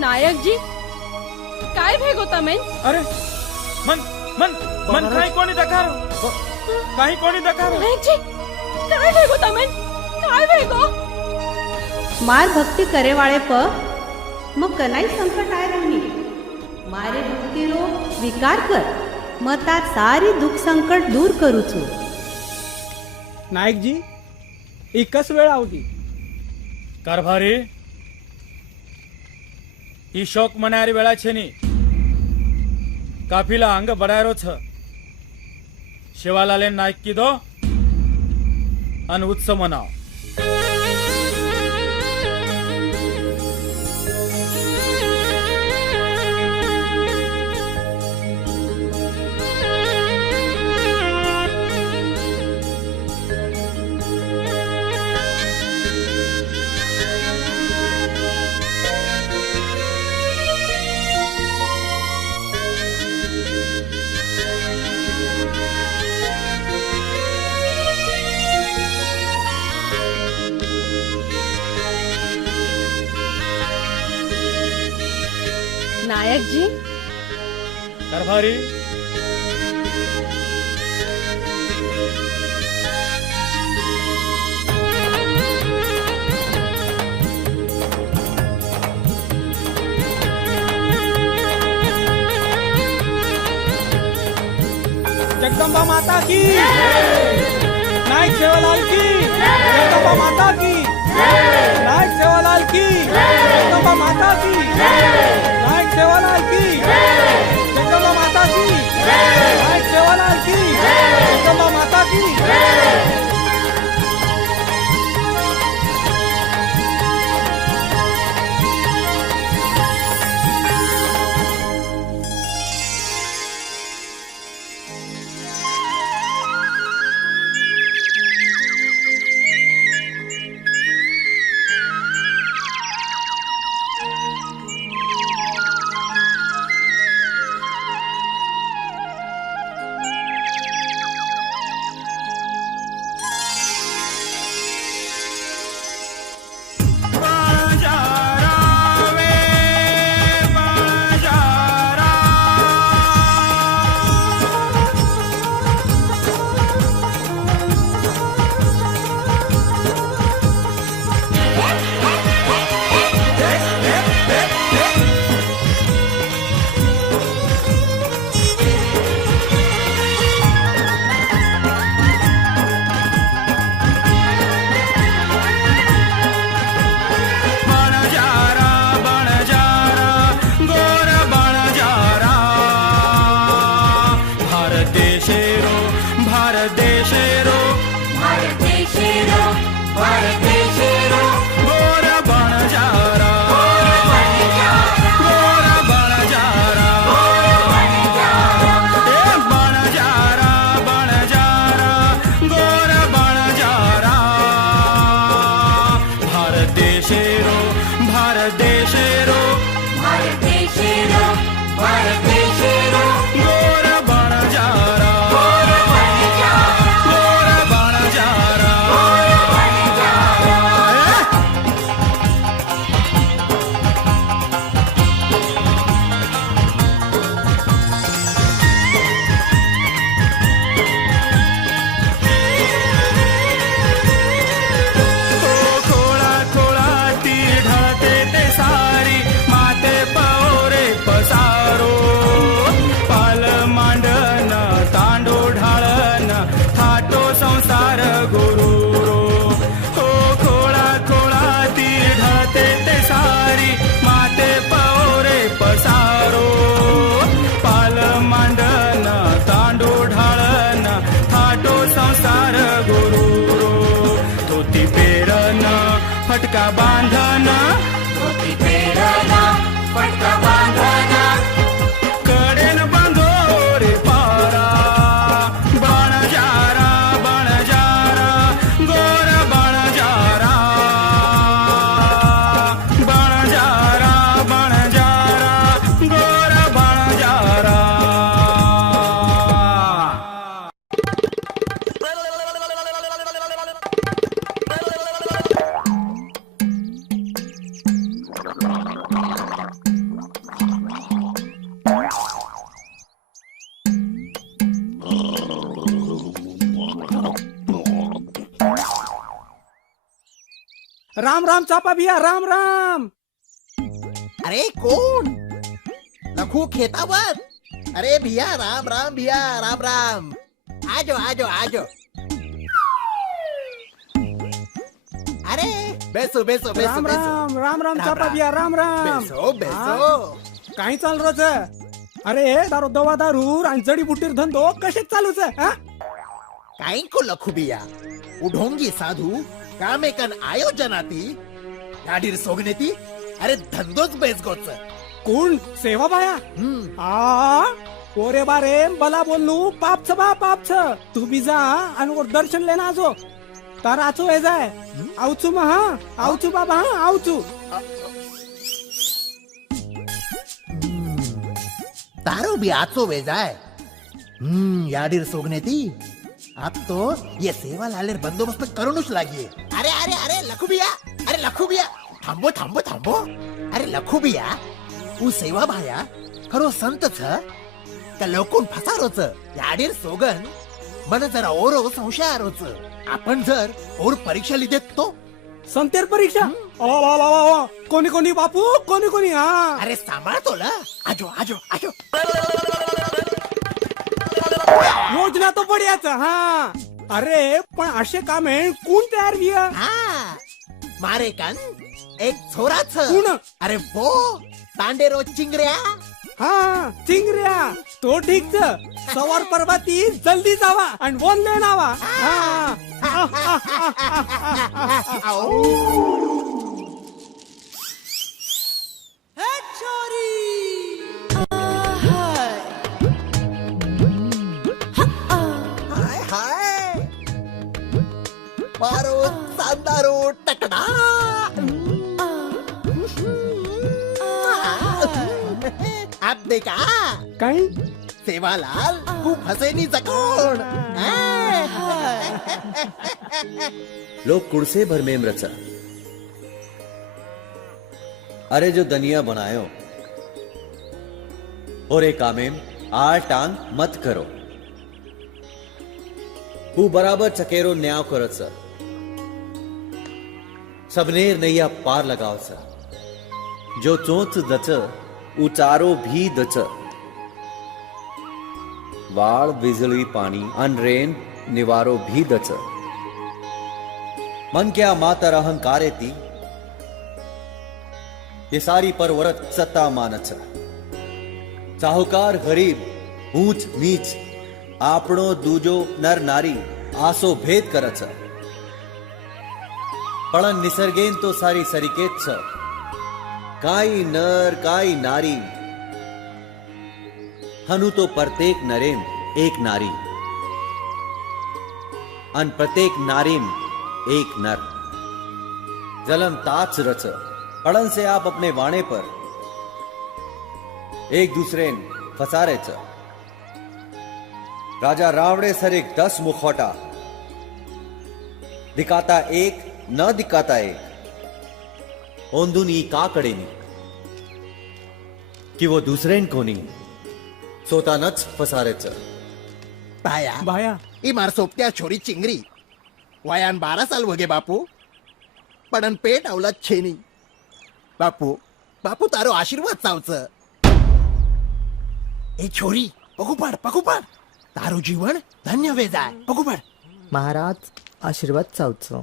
नायक जी, काय भेगो तमे. अरे मन मन मन काय कोणी दकारो. काही कोणी दकारो. नायक जी, काय भेगो तमे. काय भेगो. मार भक्ति करे वाळे प मग कनाई संकट आय रहनी. मारे भक्तिरो स्वीकार कर. मता सारी दुख संकट दूर करू छू. नायक जी, एकच वेळ आवती. कारभारी, ही शोक मनारी वेळा छे नी. કાફીલા અંગ બડાયરો છે શિવાલાલે નાયક કીધો અને ઉત્સવ મનાવો. નાયકજી कारभारी जगदंबा माता की नायक सेवालाल की जगदंबा माता की नायक सेवालाल की जगदंबा माता की नायक सेवालाल की जगदंबा माता की नायक सेवालाल की जगदंबा माता की. फटका बांधना फटका बांधना कडेन बांधो रे पारा बणजारा गोर बणजारा गोर बणजारा. राम राम चापा भैया राम राम. अरे कौन लखू खेतावत. अरे भैया राम राम भैया राम राम. आजो आजो आजो. अरे बेसो बेसो बेसो राम राम राम राम चापा भैया राम राम. बेसो बेसो. काही चाल रोज अरे दारू दवा दारू आणि जडीबुटीर धंदो कसे चालूच आहे हा? काही को लखुबिया उढोंगी साधू कामेकन आयोजनाती गाडीर सोगनेती अरे धंदोच बेसगोच कोण सेवा बाया आ ओरे बारे बला बोलू पापच बा पापच तू बी जा आणि वर दर्शन लेना आजो तार आचो हे जाय आवचू महा आवचू बाबा हा आवचू तारो भी आचो वे जाय याडीर सोगनेती अब तो ये सेवा लालेर बंदोबस्त करूनच लागिये अरे अरे अरे लखुबिया थांबो थांबो थांबो अरे लखुबिया उ सेवा भाया खरो संत छ का लोकून फसारोच याडीर सोगन मन जरा ओरो संशयारोच आपण जर और परीक्षा लिहित तो संतेर परीक्षा ओ वा वा वा वा कोणी कोणी बापू कोणी कोणी हा अरे सांभाळतो ना आजो आजो आजो योजना तो बढियाच हा अरे पण असे काम आहे कोण तयार विया हा मारे कान एक छोराच कोण अरे वो तांडेरो चिंगऱ्या हा चिंगऱ्या तो ठीक सवार परवाती जल्दी जावा आणि वन लेन आवा हाय हाय मारो सांदारो टकडा आप देखा काही सेवालाल खूप हसेनी चकोण लोग कुड़से भर में रचा अरे जो दनिया बनायो और एक कामेम आर टांग मत करो हु बराबर चकेरो न्याव करत सर सबनेर नैया पार लगाव सर जो चोच दच उचारो भी दच वाळ बिजली पानी अनरेन निवारो भी दच मन क्या मातर अहंकार येती ये सारी परवरत सत्ता मानच साहुकार गरीब ऊंच नीच आपणो दूजो नर नारी आसो भेद करच पण निसर्गेन तो सारी सरिकेत छ काई नर काई नारी हनु तो प्रत्येक नरेन एक नारी अन प्रत्येक नारीम एक नर जलम ताच रच पड़न से आप अपने वाणे पर एक दूसरे फसारे च राजा रावणे सर एक 10 मुखौटा दिखाता एक न दिखाता एक ओंदुनी काकड़ेनी कि वो दूसरे कोनी सोता नच फसारे च बाया बाया ई मार सोपत्या छोरी चिंगरी वयान 12 साल वगे बापू पण पेट अवलाद छेनी बापू बापू तारो आशीर्वाद चावच ए छोरी पगुपाड तारो जीवन धन्य वे जाय पगुपाड महाराज आशीर्वाद चावचो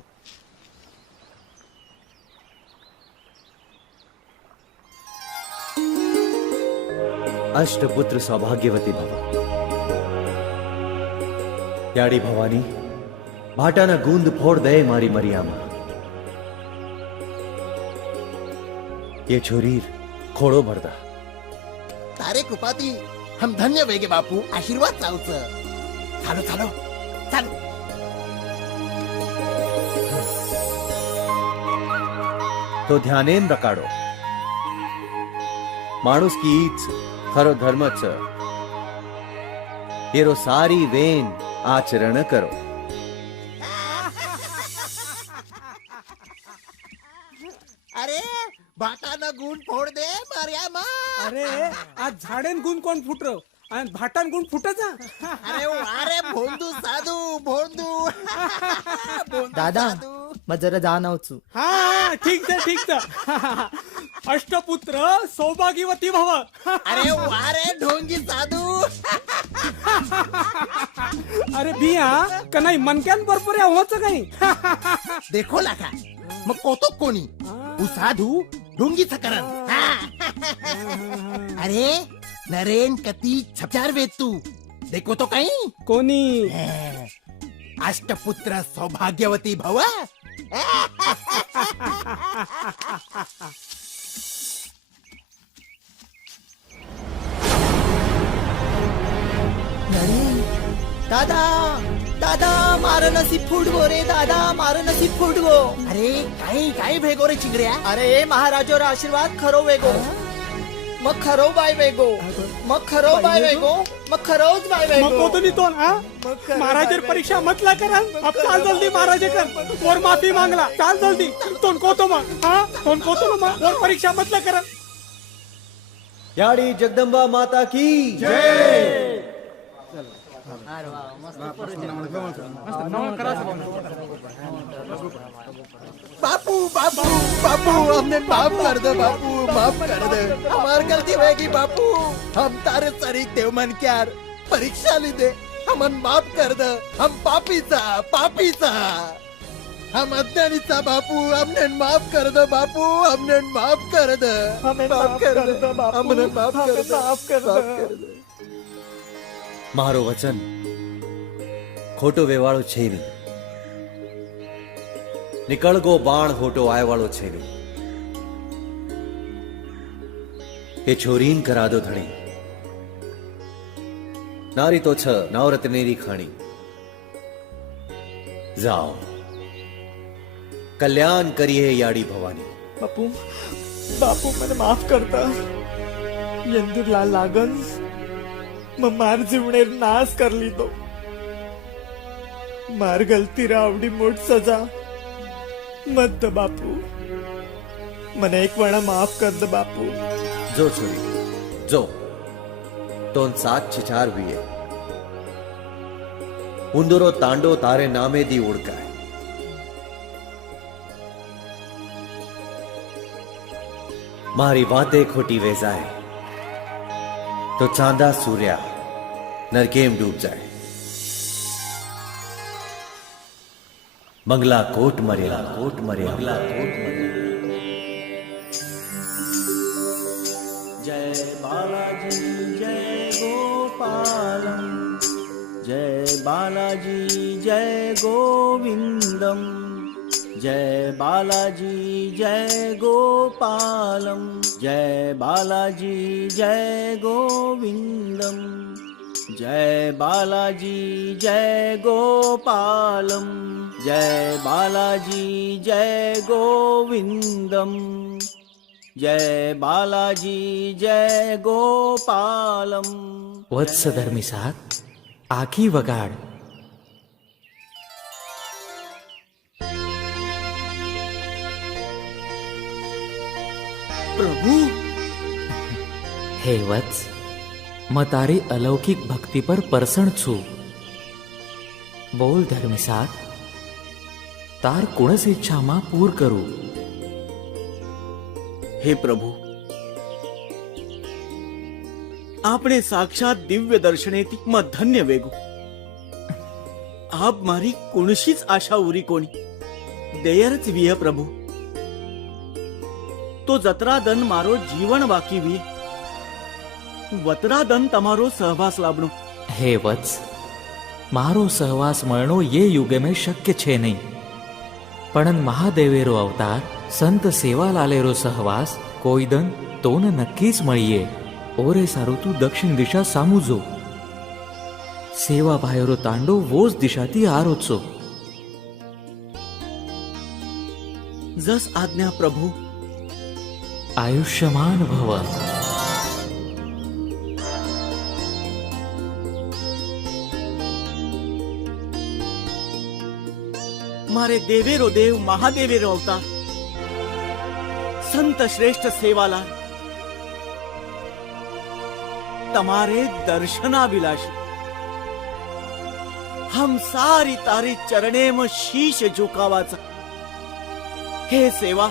अष्टपुत्र सौभाग्यवती भव याड़ी भवानी भाटाना गूंद फोड़ दे मारी मरियामा ये छोरीर खोड़ो भरदा तारे कृपाती हम धन्य वेगे बापू आशीर्वाद चावच चालो चालो चालो तो ध्यानेन रकाडो माणूस की ईच खरो धर्म छ एरो सारी वेन आचरण करो अरे भाटाना गुण फोड दे मर्यामा अरे आज झाडेन गुण कोण फुटरो आणि भाटान गुण फुटचा अरे अरे भोंदू साधू भोंदू दादा मग जरा जाण आवचू हा ठीक छ अष्टपुत्र सौभाग्यवती भव अरे वारे ढोंगी साधू अरे बिया का नाही मनक्यान बरोबर होच काही देखो लाखा मग कौतुक कोणी उ साधू ढोंगीच करण अरे नरेन कती छप्यार वेद तू देखो तो काही कोणी अष्टपुत्र सौभाग्यवती भव दादा दादा मार नसी फुटगो रे दादा मार नसी फुटगो अरे काही काही भेगो रे चिंगड्या अरे महाराजोर आशीर्वाद खरो वेगो मग खरो बाय वेगो मग खरो बाय वेगो मग खरोच बाय मग वेगो कोतो तो हा महाराजर परीक्षा मतला करा अब चाल जल्दी महाराजे कर और माफी मांगला चाल जल्दी तोन कोतो मग हा तोन कोतो मग और परीक्षा मतला करा याडी जगदंबा माता की जय बापू बापू बापू हमने माफ कर दो बापू माफ कर दो हमार गलती होगी बापू हम तारे सरीक देव मन क्यार परीक्षा ली दे हमन माफ कर दो हम पापीचा हम अज्ञानीचा बापू हमने माफ कर दो बापू हमने माफ कर दो माफ कर दो हमने माफ कर दो मारो वचन खोटो वेवाळो छे नहीं निकळगो बाण खोटो आयवाळो छे नहीं हे छोरीन करा दो धणी नारी तो छ नवरत्नेरी खाणी जाओ कल्याण करिए याडी भवानी बापू बापू મને માફ કરતા યંદુરલા लागन मग मार जीवनेर नाश कर લીધો मार गलती रावडी मोठ सजा मत द बापू મને એક વણા માફ कर दे बापू जो छोरी जो तोन सात छिचार विये उंदरो तांडो तारे नामे दी उड़काय मारी बातें खोटी वेजाए तो चांदा सूर्या नरकेम डूब जाए मंगला कोट मरे मंगला कोट मरे जय बालाजी जय गोपालम जय बालाजी जय गोविंदम जय बालाजी जय गोपालम जय बालाजी जय गोविंदम जय बालाजी जय गोपालम जय बालाजी जय गोविंदम जय बालाजी जय गोपालम वत्स धर्मिसात आखी वगाड प्रभु हे वत्स मैं तारी अलौकिक भक्ति पर परसण छू बोल धर्मिसात तार कुणस इच्छा मा पूर करू हे प्रभु आपणे साक्षात दिव्य दर्शनेती मग धन्य वेगो आप मारी कोणशीच आशा उरी कोणी देयरच विय प्रभु तो जत्रा दन मारो जीवन बाकी वी वतरा दन तमारो सहवास लाभनो हे वत्स मारो सहवास मळणो ये युगे में शक्य छे नहीं पण महादेवेरो अवतार संत सेवालालेरो सहवास कोई दन तो न नक्कीच मळीये ओरे सारू तू दक्षिण दिशा सामुजो सेवा भायरो तांडो वोच दिशाती आरोचो जस आज्ञा प्रभु आयुष्यमान भव मारे देवेरो देव महादेवेरो अवतार संत श्रेष्ठ सेवालाल तमारे दर्शनाभिलाषी हम सारी तारी चरणे में शीश झुकावाचा हे सेवा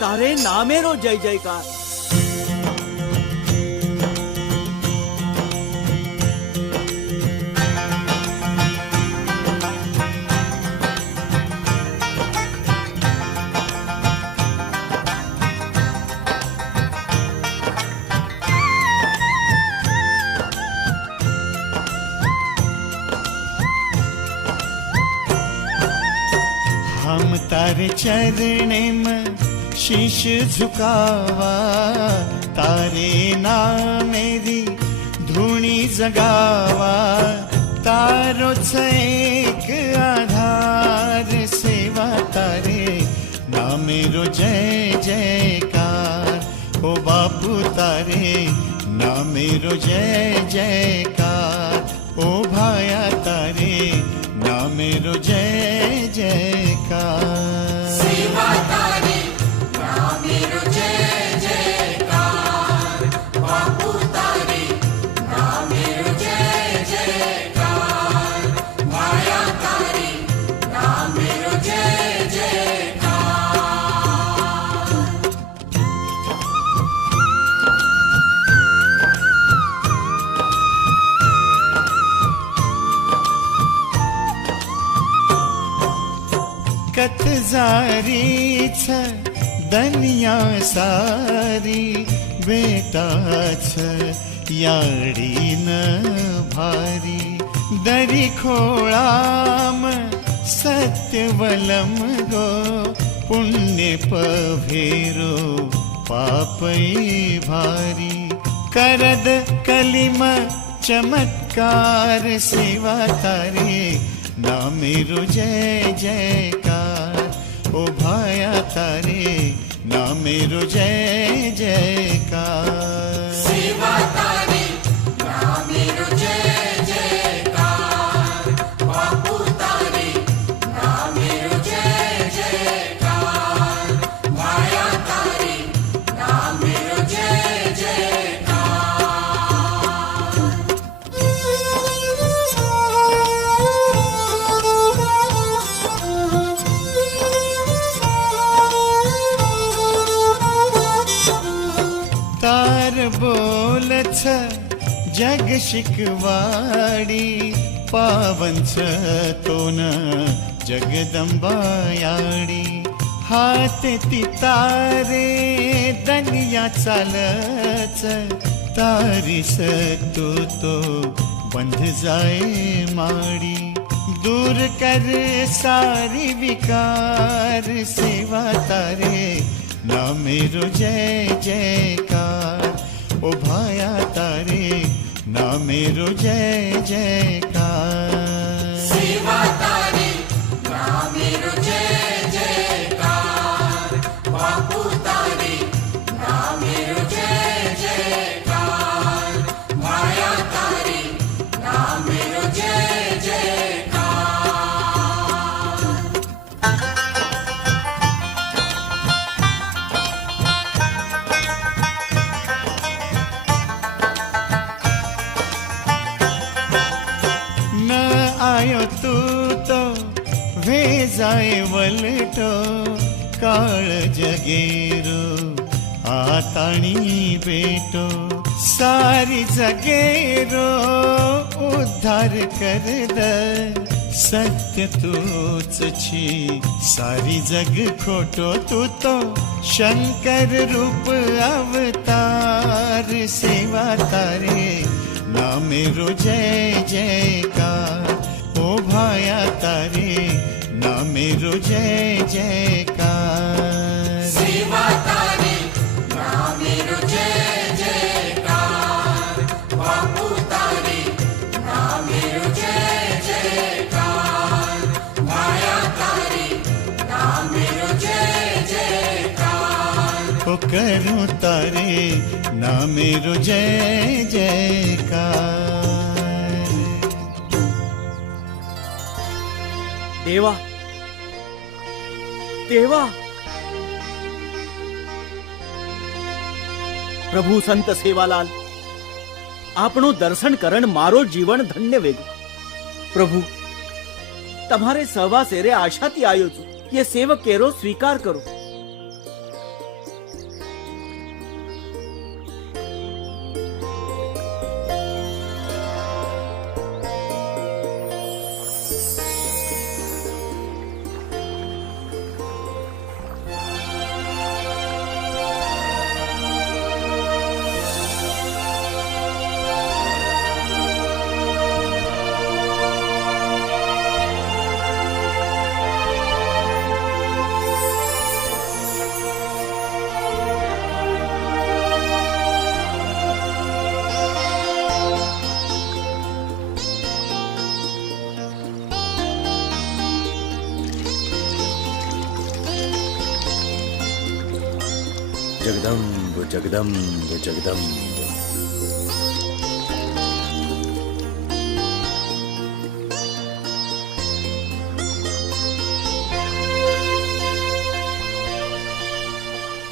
तारे नामेरो जय जयकार तारे चरणे में शीश झुकावा, तारे नामेरी धुणी जगावा, तारोच एक आधार सेवा तारे नामेरो जय जयकार, ओ बापू तारे नामेरो जय जयकार, ओ भाया तारे नामेरो जय जयकार। सेवा तारे नामेरो जय जयकार, बापू तारे नामेरो जय जयकार, माया तारे नामेरो जय जयकार। कत जारीच दनिया सारी बेटाच याडीन भारी, दरी खोळाम सत्यवलम गो, पुण्य पभेरो पापई भारी, करद कलिम चमत्कार सेवा तारे नामेरो जय जयकार, ओ भाया तारे नामेरो जय जयकार। सेवा तारे नामेरो जय जयकार, बापू तारे नामेरो जय जयकार, माया तारे नामेरो जय जयकार। तार बोलछ जग शिकवाडी, पावनच तो न जगदंबायाडी, हात ती तारे दनिया चालच, तारीस तू तो बंध जाए माडी, दूर कर सारी विकार सेवा तारे नामेरो जय जयकार, ओ भाया तारे नामेरो जय जयकार। सेवा तारे नामेरो जय जयकार, बापू तारे नामेरो जय जयकार, माया तारे नामेरो जय जयकार। न आयो तू तो भेजाए वलटो, काळ जगेरो आताणी बेटो, सारी जगेरो उद्धार कर द, सत्य तूच छी सारी जग खोटो, तू तो शंकर रूप अवतार सेवा तारे नामेरो जय जयकार, ओ भाया तारे नामेरो जय जयकार। सेवा तारे नामेरो जय जयकार, बापू तारे नामेरो जय जयकार, माया तारे नामेरो जय जयकार। ओ करूं तारे नामेरो जय जयकार। देवा देवा, प्रभु संत सेवालाल, आपनो दर्शन करण मारो जीवन धन्य वेगो। प्रभु तमारे सहवासे रे आशाती आयो छू, ये सेवक केरो स्वीकार करो। जगदंब जगदंब जगदंब.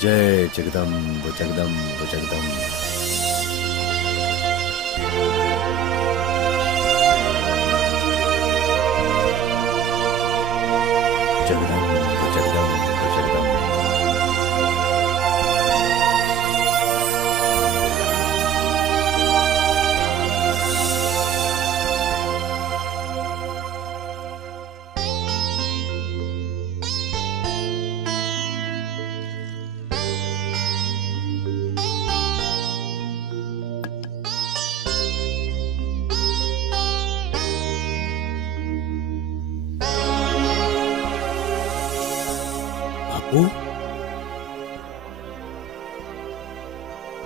जय जगदंब जगदंब जगदंब. जगदंब जगदंब जगदंब.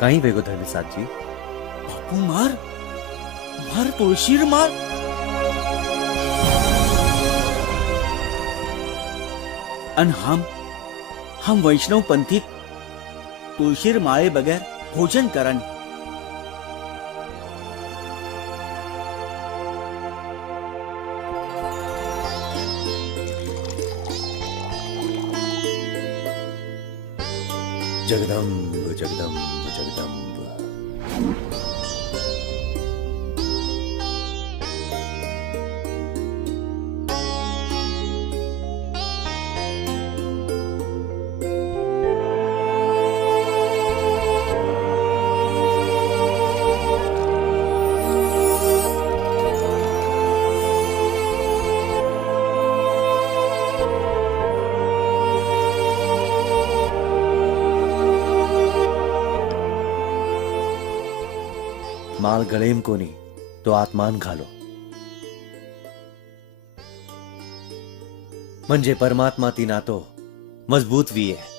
काही वेगो धर्मसादजी. बापू मार मार तुळशीर मार. अन हम वैष्णव पंथी तुळशीर माळे बगैर भोजन करन. जगदंब जगदंब जगदंब. माल गळेम कोणी तो आत्मान घालो. म्हणजे परमात्मा ती नातो मजबूत वी आहे.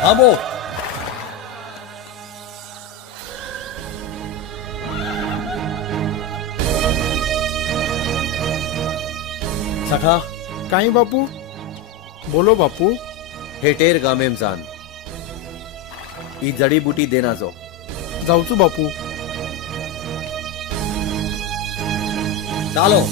थांबो. सखा काही बापू. बोलो बापू. हेटेर गामेम जान ही जडीबुटी देना जो. जाऊचू बापू. चालो.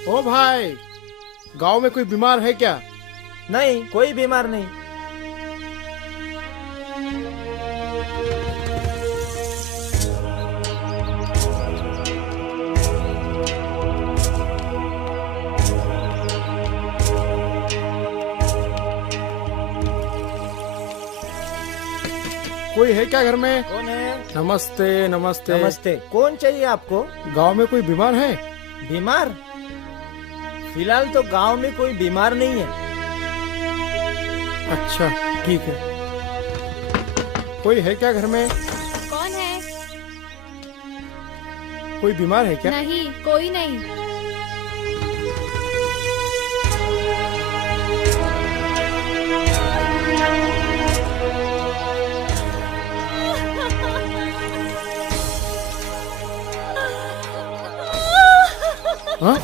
ओ भाई, गांव में कोई बीमार है क्या? नहीं, कोई बीमार नहीं। कोई है क्या घर में? कौन है? नमस्ते नमस्ते। नमस्ते। कौन चाहिए आपको? गांव में कोई बीमार है? बीमार? फिलहाल तो गांव में कोई बीमार नहीं है। अच्छा ठीक है। कोई है क्या घर में? कौन है? कोई बीमार है क्या? नहीं, कोई नहीं। हाँ?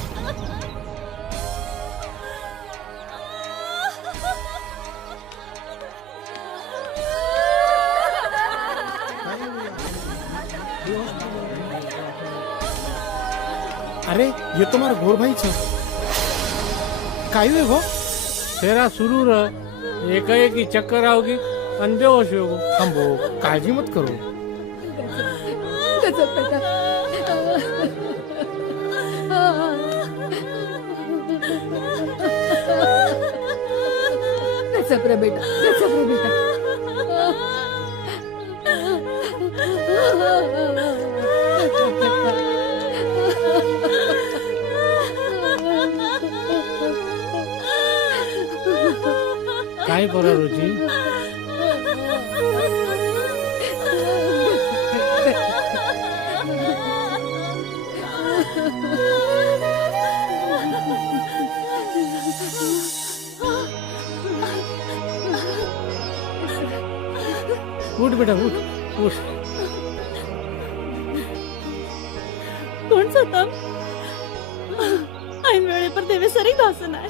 अरे ये तुम्हारा गोर भाई छ काय हुए हो? तेरा सुरू रह, एकाएकी चक्कर आओगी आणि बेहोश होगो. थांबो, काळजी मत करो. गजब बेटा. गजब रे बेटा, गजब रे बेटा. काय करा रोजी? उठ बेटा उठ उठ. कोण सतम ऐन वेळे पर देवे सरी घासन आहे.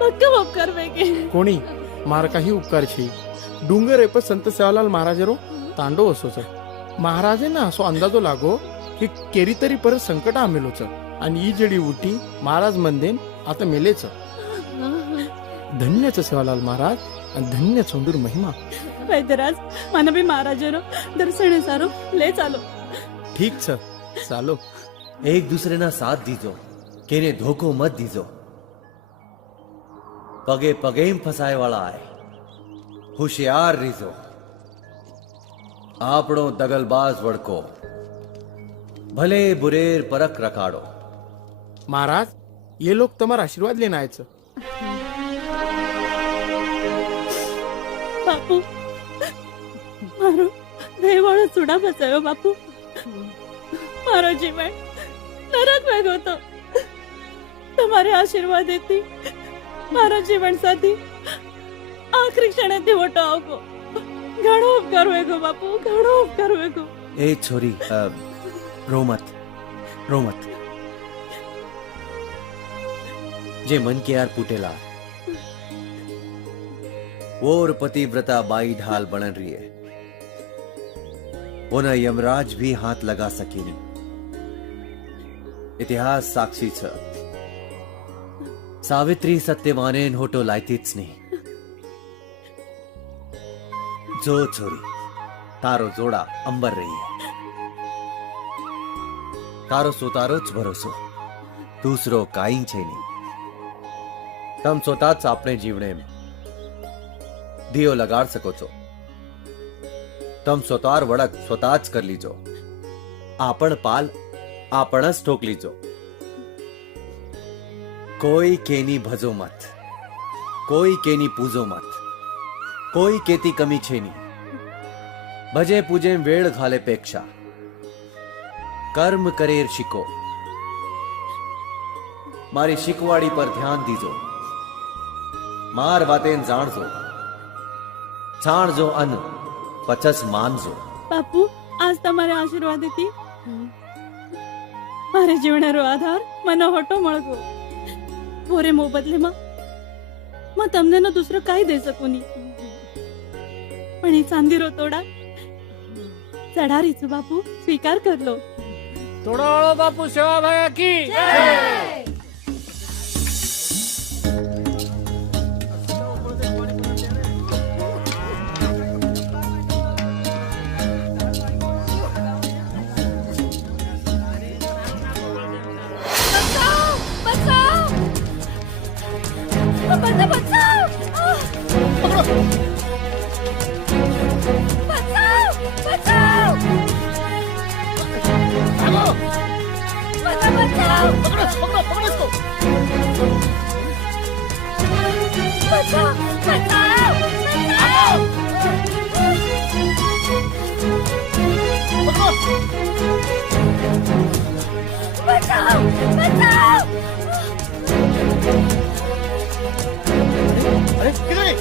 पक्का उपकार वेगे. कोणी मार काही उपकार छी. डुंगर ए पर संत सेवालाल महाराजेरो तांडो असो छ. महाराजे ना असो अंदाजो लागो की केरी तरी परत संकट आमेलो छ आणि ई जडी उठी महाराज मंदेन आता मेलेच. धन्य छ सेवालाल महाराज आणि धन्य चोंदूर महिमा. वैद्यराज मन भी महाराजेरो दर्शने सारो ले चालो. ठीक छ चालो. एक दूसरे ना साथ दीजो, केने धोखो मत दीजो. पगे पगे फसाय वाला है, होशियार रीजो. आपड़ो दगलबाज वड़को, भले बुरेर परख रखाड़ो. महाराज ये लोग तुम्हारा आशीर्वाद लेना आए छ. बापू मारो देवाळो चुडा बचायो. बापू मारो जीवन नरक वेगो तो तुम्हारे आशीर्वाद देती मारो जीवन साथी आखरी क्षणात मोठो आवको. घणो उपकार वेगो बापू, घणो उपकार वेगो. ए छोरी, रो मत, रो मत. जे मन के यार पुटेला और पतिव्रता बाई ढाल बनन रही है, वो न यमराज भी हाथ लगा सके नहीं. इतिहास साक्षी छ. सावित्री सत्यवाने होटो लायतीच नहीं. जो छोरी तारो जोड़ा अंबर रही है. तारो स्वतारोच भरोસો, दूसरो काई छे नहीं. तम स्वताच अपने जीवने में दियो लगाड़ सको छो. तम स्वतार वड़क स्वताच कर लीजो. आपण पाल आपणच ठोक लीजो. कोई केनी भजो मत, कोई केनी पूजो मत, कोई केती कमी छेनी. भजे पूजे वेळ घाले पेक्षा कर्म करेर शिको. मारी शिकवाड़ी पर ध्यान दीजो. मार वातेन जाणजो. छाणजो अन पचस मानजो. बापू आज તમારે આશીર્વાદ હતી. મારે જીવનારો આધાર મને હોટો મળગો. પોરે મો બદલેમાં માં તમને નો દૂસરો કાઈ દે શકું ની. પણ એ ચાંદીરો તોડા ચઢારી છું બાપુ, સ્વીકાર કર લો. तोडावाळो बापू सेवा भाया की बंदा बचाओ बचाओ बचाओ बंदा बचाओ पकड़ो इसको। बचाओ बचाओ बचाओ बचाओ। अरे किधर गई?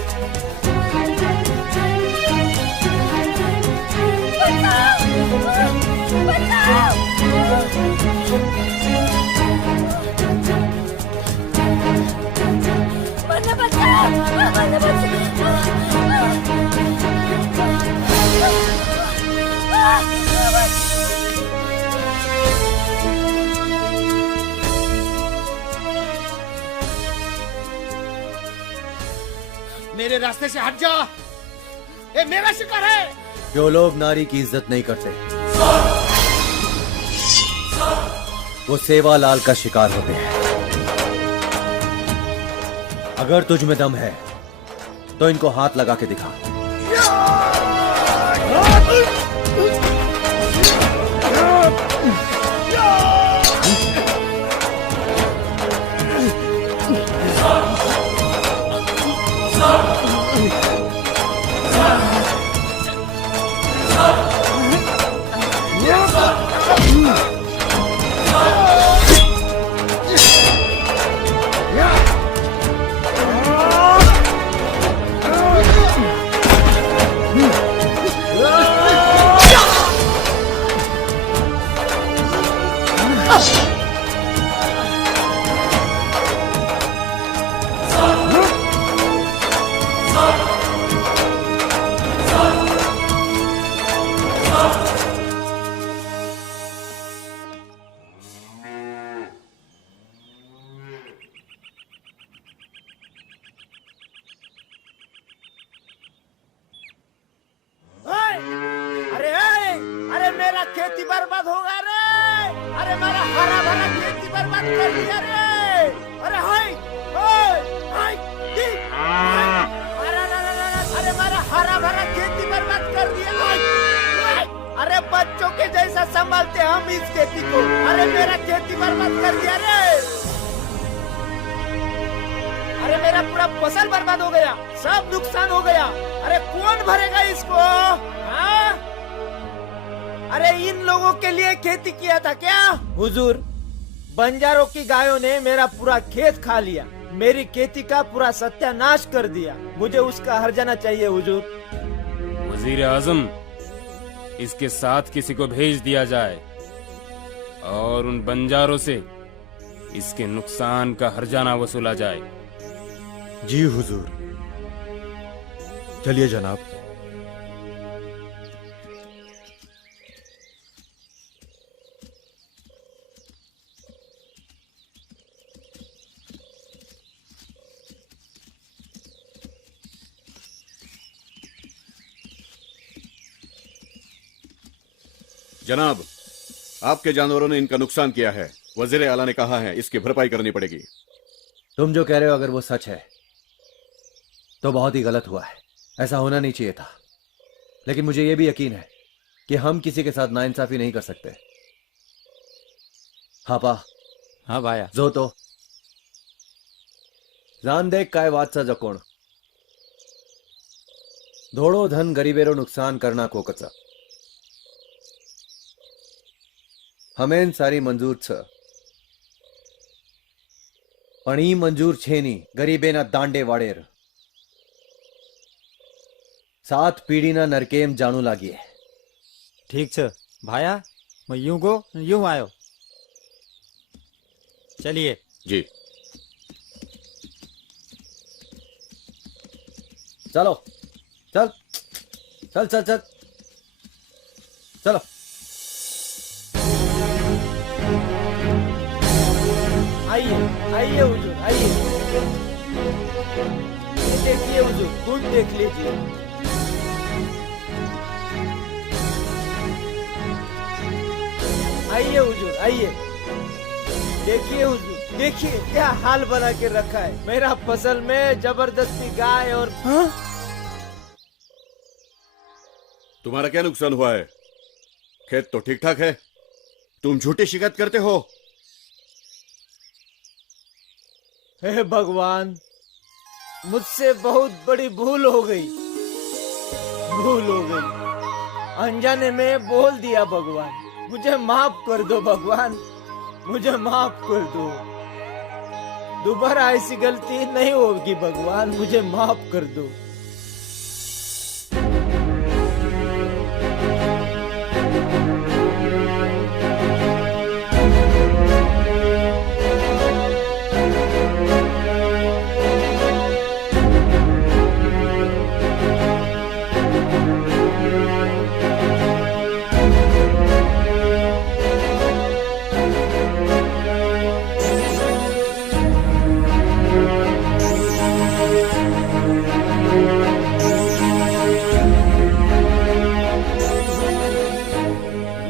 मेरे रास्ते से हट जा, ये मेरा शिकार है। जो लोग नारी की इज्जत नहीं करते वो सेवालाल का शिकार होते हैं। अगर तुझ में दम है तो इनको हाथ लगा के दिखा। अरे मेरा खेती बर्बाद होगा रे। अरे मेरा हरा भरा खेती बर्बाद कर दिया रे। अरे हाय हाय हाय अरे मेरा हरा भरा खेती बर्बाद कर दिया। हाय अरे बच्चों के जैसा संभालते हम इस खेती को। अरे मेरा खेती बर्बाद कर दिया रे। अरे मेरा पूरा फसल बर्बाद हो गया, सब नुकसान हो गया। अरे कौन भरेगा इसको? हाँ? अरे इन लोगों के लिए खेती किया था क्या? हुजूर, बंजारों की गायों ने मेरा पूरा खेत खा लिया, मेरी खेती का पूरा सत्यानाश कर दिया। मुझे उसका हर्जाना चाहिए हुजूर। वजीर आजम, इसके साथ किसी को भेज दिया जाए और उन बंजारों से इसके नुकसान का हर्जाना वसूला जाए। जी हुजूर। चलिए जनाब। जनाब, आपके जानवरों ने इनका नुकसान किया है। वजीर आला ने कहा है इसकी भरपाई करनी पड़ेगी। तुम जो कह रहे हो अगर वो सच है तो बहुत ही गलत हुआ है, ऐसा होना नहीं चाहिए था। लेकिन मुझे ये भी यकीन है कि हम किसी के साथ नाइंसाफी नहीं कर सकते। हापा। हाँ भाया। जो तो जान देख काय वाचा जकोण धोड़ो धन गरीबेरो नुकसान करना कोकचा हमें सारी मंजूर छ पण ई मंजूर छेनी गरीबेना दांडे वाड़ेर सात पीढ़ीना नरकेम जानू लागिए। ठीक छ भाया, मैं यूं गो यूं आयो। चलिए जी। चलो चल चल चल चल चलो। आइए आइए हुजूर, आइए। ये देखिए हुजूर, खुद देख लीजिए। आइए हुजूर, आइए। देखिए हुजूर, देखिए क्या हाल बना के रखा है। मेरा फसल में जबरदस्ती गाय और तुम्हारा क्या नुकसान हुआ है? खेत तो ठीक ठाक है, तुम झूठी शिकायत करते हो। हे भगवान, मुझसे बहुत बड़ी भूल हो गई, भूल हो गई। अनजाने में बोल दिया भगवान, मुझे माफ कर दो भगवान, मुझे माफ कर दो। दोबारा ऐसी गलती नहीं होगी भगवान, मुझे माफ कर दो।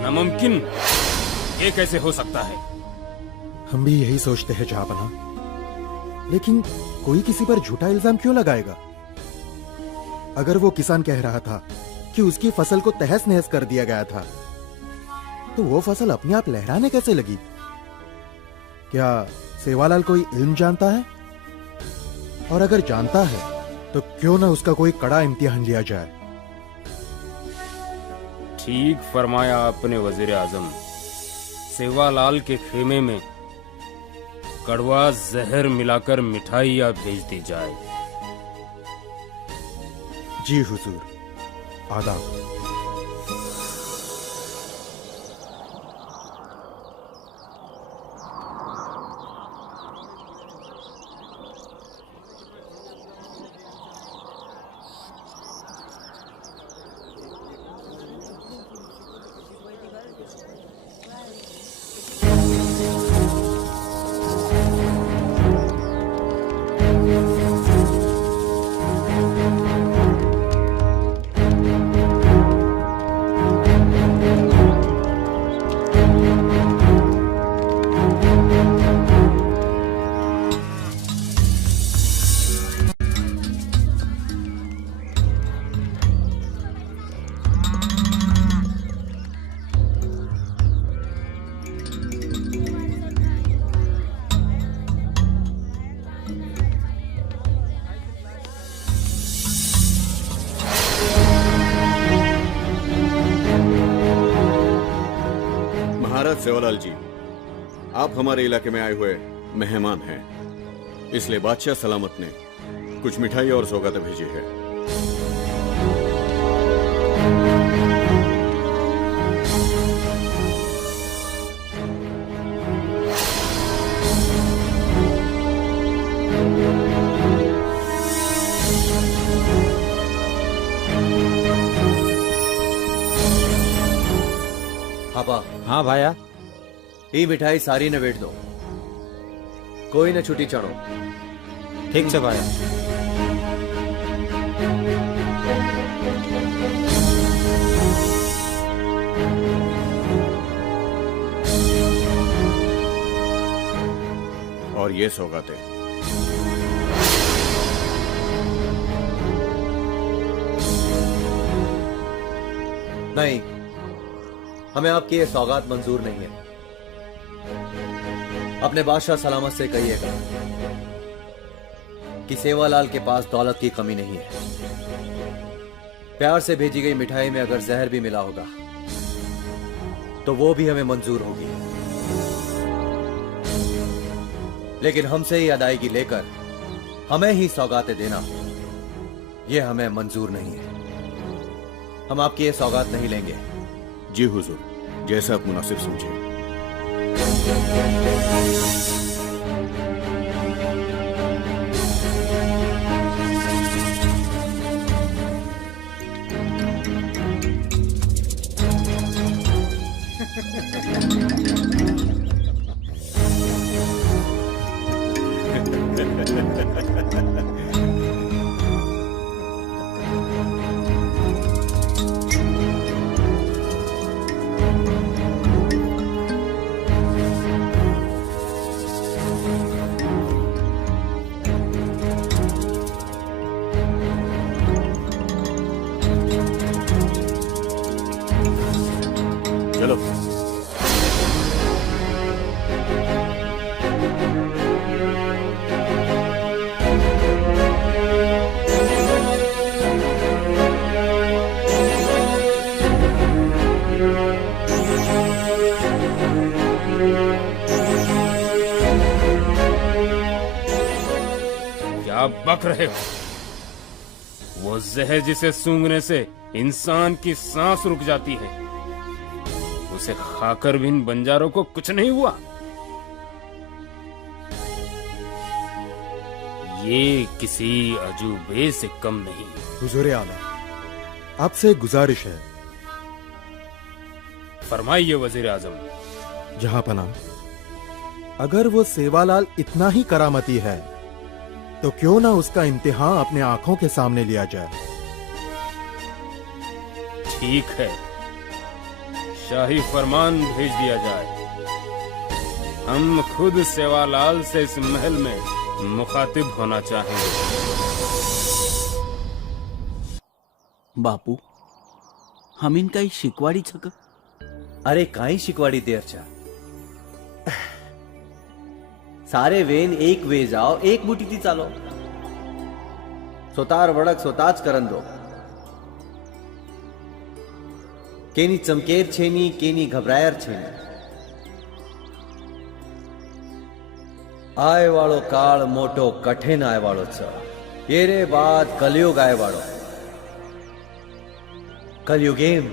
नामुमकिन, ये कैसे हो सकता है? हम भी यही सोचते हैं जहापना, लेकिन कोई किसी पर झूठा इल्जाम क्यों लगाएगा? अगर वो किसान कह रहा था कि उसकी फसल को तहस नहस कर दिया गया था, तो वो फसल अपने आप लहराने कैसे लगी? क्या सेवालाल कोई इल्म जानता है? और अगर जानता है तो क्यों ना उसका कोई कड़ा इम्तिहान लिया जाए? ठीक फरमाया आपने वजीर आजम। सेवालाल के खेमे में कड़वा जहर मिलाकर मिठाइयाँ भेज दी जाए। जी हुजूर, आदाब। महाराज सेवालाल जी, आप हमारे इलाके में आए हुए मेहमान हैं, इसलिए बादशाह सलामत ने कुछ मिठाई और सौगातें भेजी है। हापा, हाँ भाया, ई मिठाई सारी ने बेट दो, कोई न छुट्टी चढ़ो। ठीक से भाया। और ये सौगातें नहीं, हमें आपकी ये सौगात मंजूर नहीं है। अपने बादशाह सलामत से कहिएगा कि सेवालाल के पास दौलत की कमी नहीं है। प्यार से भेजी गई मिठाई में अगर जहर भी मिला होगा तो वो भी हमें मंजूर होगी, लेकिन हमसे ही अदायगी लेकर हमें ही सौगातें देना, यह हमें मंजूर नहीं है। हम आपकी ये सौगात नहीं लेंगे। जी हुजूर, जैसा आप मुनासिब समझे। आप बक रहे हो। वो जहर जिसे सूंघने से इंसान की सांस रुक जाती है, उसे खाकर भी इन बंजारों को कुछ नहीं हुआ। ये किसी अजूबे से कम नहीं। हुजूर आला, आपसे एक गुजारिश है। फरमाइए वजीर आजम। जहां पना, अगर वो सेवालाल इतना ही करामती है तो क्यों ना उसका इम्तिहान अपने आंखों के सामने लिया जाए। ठीक है, शाही फरमान भेज दिया जाए। हम खुद सेवालाल से इस महल में मुखातिब होना चाहेंगे। बापू, हम काही शिकवाडी छक। अरे काही शिकवाडी देरच्या, सारे वेन एक वे जाओ, एक मुठी ती चालो। स्वतार वडक स्वताच करन दो। केनी चमकेर छेनी, केनी घबरायर छेनी। आय वाळो काळ मोटो कठीण आय वाळो छ। ये रे बाद कलयुग आय वाळो। कलयुगेम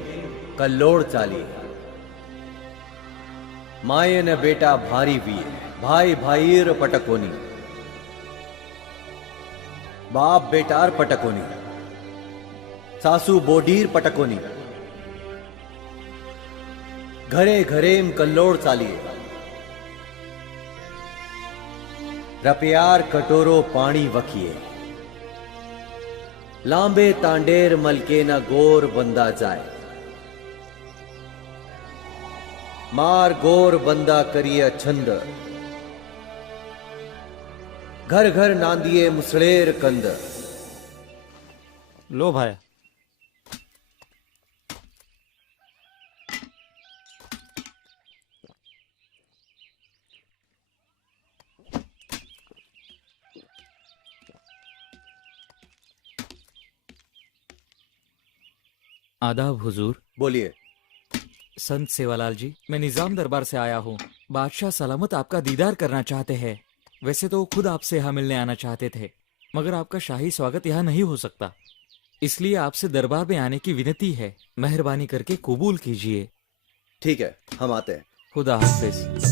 कल्लोड चाली। माये न बेटा भारी वीर, भाई भाईर पटकोनी, बाप बेटार पटकोनी, सासू बोडीर पटकोनी। घरे घरेम कल्लोड चालिए। रपियार कटोरो पानी वखिए। लांबे तांडेर मलके न गोर बंदा जाए। मार गोर बंदा करिए छंद। घर घर नांदिए मुसड़ेर कंद। लो भाया। आदाब हुजूर। बोलिए। संत सेवालाल जी, मैं निजाम दरबार से आया हूँ। बादशाह सलामत आपका दीदार करना चाहते हैं। वैसे तो खुद आपसे यहाँ मिलने आना चाहते थे, मगर आपका शाही स्वागत यहाँ नहीं हो सकता, इसलिए आपसे दरबार में आने की विनती है। मेहरबानी करके कबूल कीजिए। ठीक है, हम आते हैं। खुदा हाफिज।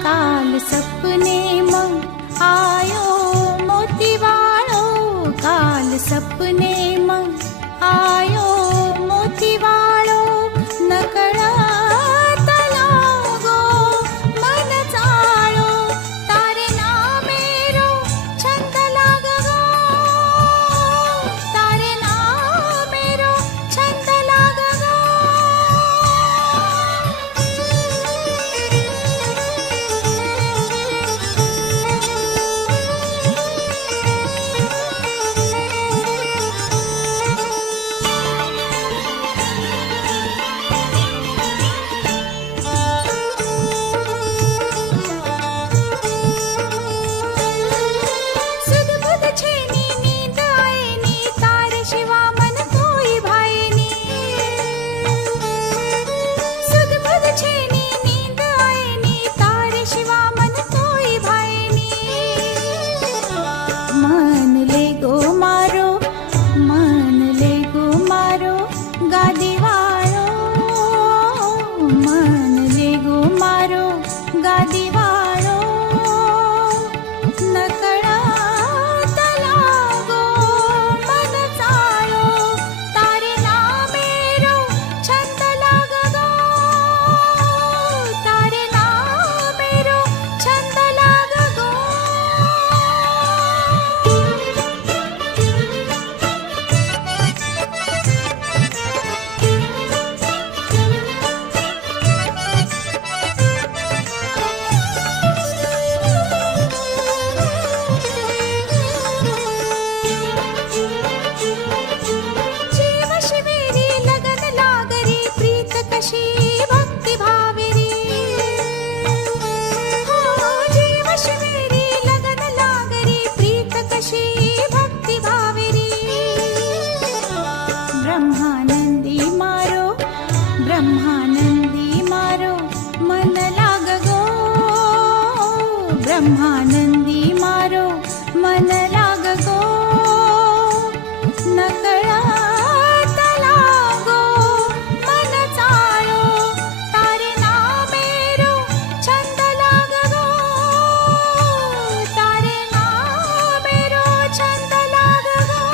काल सपने मग आयो मोतीवाळो, काल सपने मग आयो मोतीवाळो, नकळत लागो मन चाळो, तारे नामेरो छंद लागगो, तारे नामेरो छंद लागगो। दिवाळो नकळत लागो मन चाळो तारे नामेरो छंद लाग गो तारे नामेरो छंद लाग गो जीव शिवेरी लगन लागरी प्रीत कशी भक्ती भावेरी हो जीव शिवेरी लगन लागरी प्रीत कशी भक्ती भावेरी ब्रह्मानंदी मारो मन लाग गो ब्रह्मानंदी मारो मन लाग गो नकळत लागो मन चाळो तारे नामेरो छंद लाग गो तारे नामेरो छंद लाग गो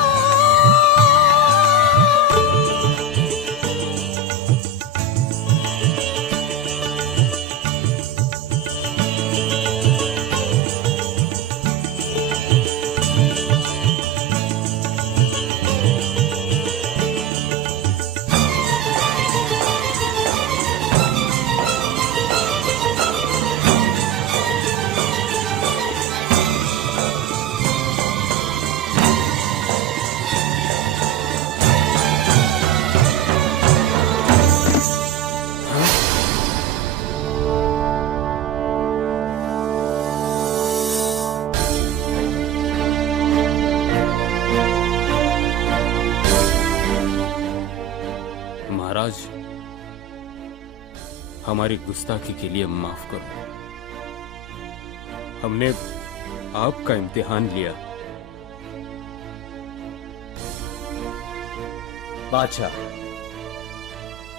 महाराज, हमारी गुस्ताखी के लिए माफ करो। हमने आपका इम्तिहान लिया। बादशाह,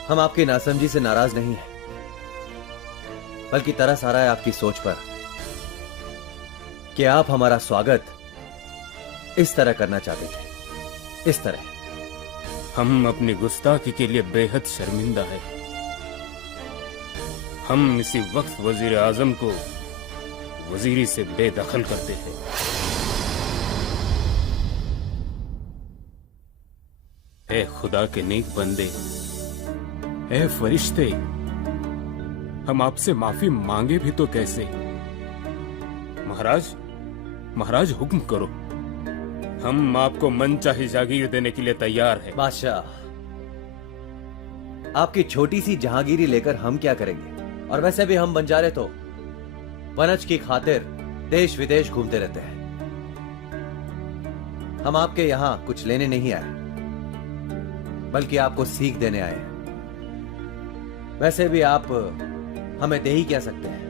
हम आपकी नासमझी से नाराज नहीं हैं, बल्कि तरस आ रहा है आपकी सोच पर कि आप हमारा स्वागत इस तरह करना चाहते थे। इस तरह हम अपनी गुस्ताखी के लिए बेहद शर्मिंदा है। हम इसी वक्त वजीर आजम को वजीरी से बेदखल करते हैं। ए खुदा के नेक बंदे, ए फरिश्ते, हम आपसे माफी मांगे भी तो कैसे? महाराज हुक्म करो, हम आपको मनचाही जागीर देने के लिए तैयार हैं। बादशाह, आपकी छोटी सी जहांगीरी लेकर हम क्या करेंगे? और वैसे भी हम बंजारे तो वनज की खातिर देश विदेश घूमते रहते हैं। हम आपके यहां कुछ लेने नहीं आए, बल्कि आपको सीख देने आए हैं। वैसे भी आप हमें दे ही क्या सकते हैं?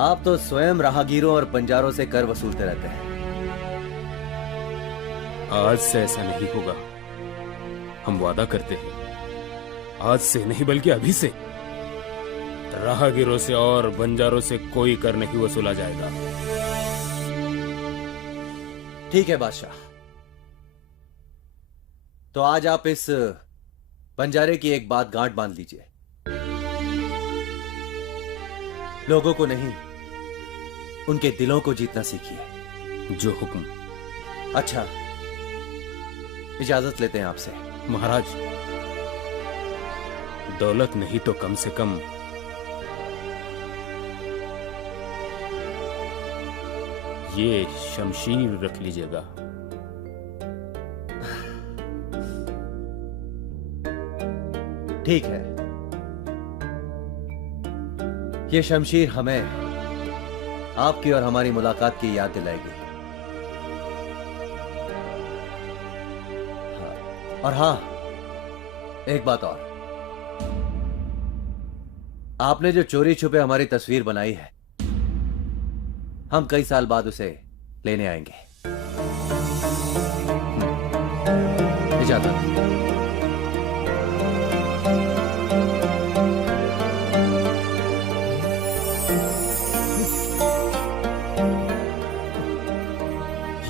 आप तो स्वयं राहगीरों और बंजारों से कर वसूलते रहते हैं। आज से ऐसा नहीं होगा, हम वादा करते हैं। आज से नहीं बल्कि अभी से राहगीरों से और बंजारों से कोई कर नहीं वसूला जाएगा। ठीक है बादशाह, तो आज आप इस बंजारे की एक बात गांठ बांध लीजिए। लोगों को नहीं, उनके दिलों को जीतना सीखिए। जो हुक्म। अच्छा, इजाजत लेते हैं आपसे। महाराज, दौलत नहीं तो कम से कम ये शमशीर रख लीजिएगा। ठीक है, ये शमशीर हमें आपकी और हमारी मुलाकात की याद दिलाएगी। और हां, एक बात और, आपने जो चोरी छुपे हमारी तस्वीर बनाई है, हम कई साल बाद उसे लेने आएंगे। इजाजत।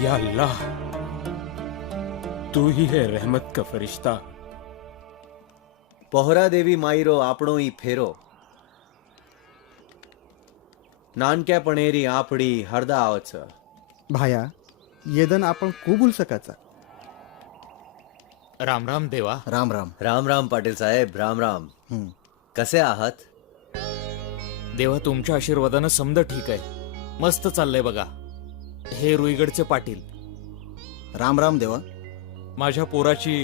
या अल्लाह, तू ही है रहमत का फरिश्ता. पोहरा देवी माईरो આપણો ઈ ફેરો नानक्यापणेरी आपडी हरदा आवच. भाया येदन आपण खूप उलसकाचा. राम राम देवा. राम राम. राम राम पाटील साहेब, राम राम. कसे आहात? देवा तुमच्या आशीर्वादानं समद ठीक आहे. मस्त चाललंय बघा. हे रुईगडचे पाटील. राम राम देवा. माझ्या पोराची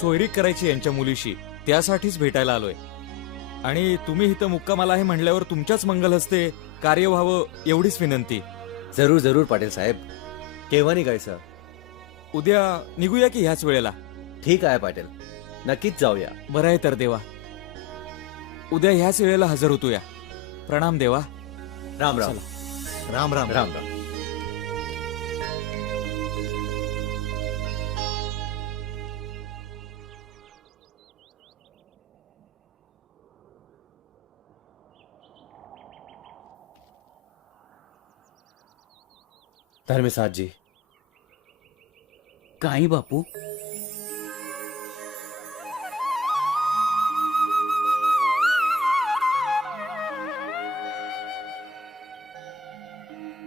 सोयरीक करायची यांच्या मुलीशी, त्यासाठीच भेटायला आलोय. आणि तुम्ही इथं मुक्कामाला आहे म्हणल्यावर तुमच्याच मंगल हस्ते कार्य व्हावं एवढीच विनंती. जरूर जरूर पाटील साहेब. केव्हा निघायचं? उद्या निघूया की ह्याच वेळेला? ठीक आहे पाटील, नक्कीच जाऊया. बरं आहे तर देवा, उद्या ह्याच वेळेला हजर होतो या. प्रणाम देवा. राम राम. राम राम. राम राम. धर्मसाद जी. काही बापू.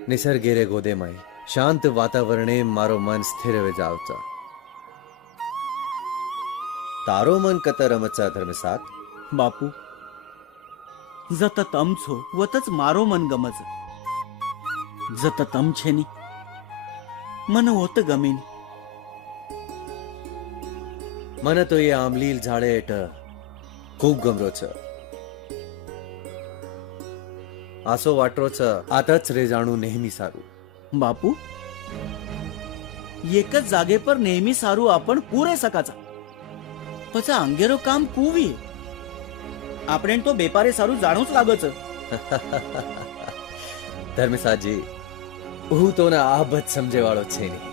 निसर्गेरे गोदेमाई शांत वातावरणे मारो मन स्थिर वे जावचा. तारो मन कत रमचा धर्मसाद. बापू जत तम छो वतच मारो मन गमच. जत तम छेनी मन होत गमेनी. मन तो ये आमलील झाडे एट खूप गमरोच. आसो वाटरोच आताच रे जाणू नेहमी सारू. बापू एकच जागे पर नेहमी सारू आपण पुरे सकाचा. पचा अंगेरो काम कुवी આપણે તો બેપારે સારું જાણું જ લાગો છો. ધર્મસાદ જી, હું તો ના આ બધ સમજે વાળો છે નહીં.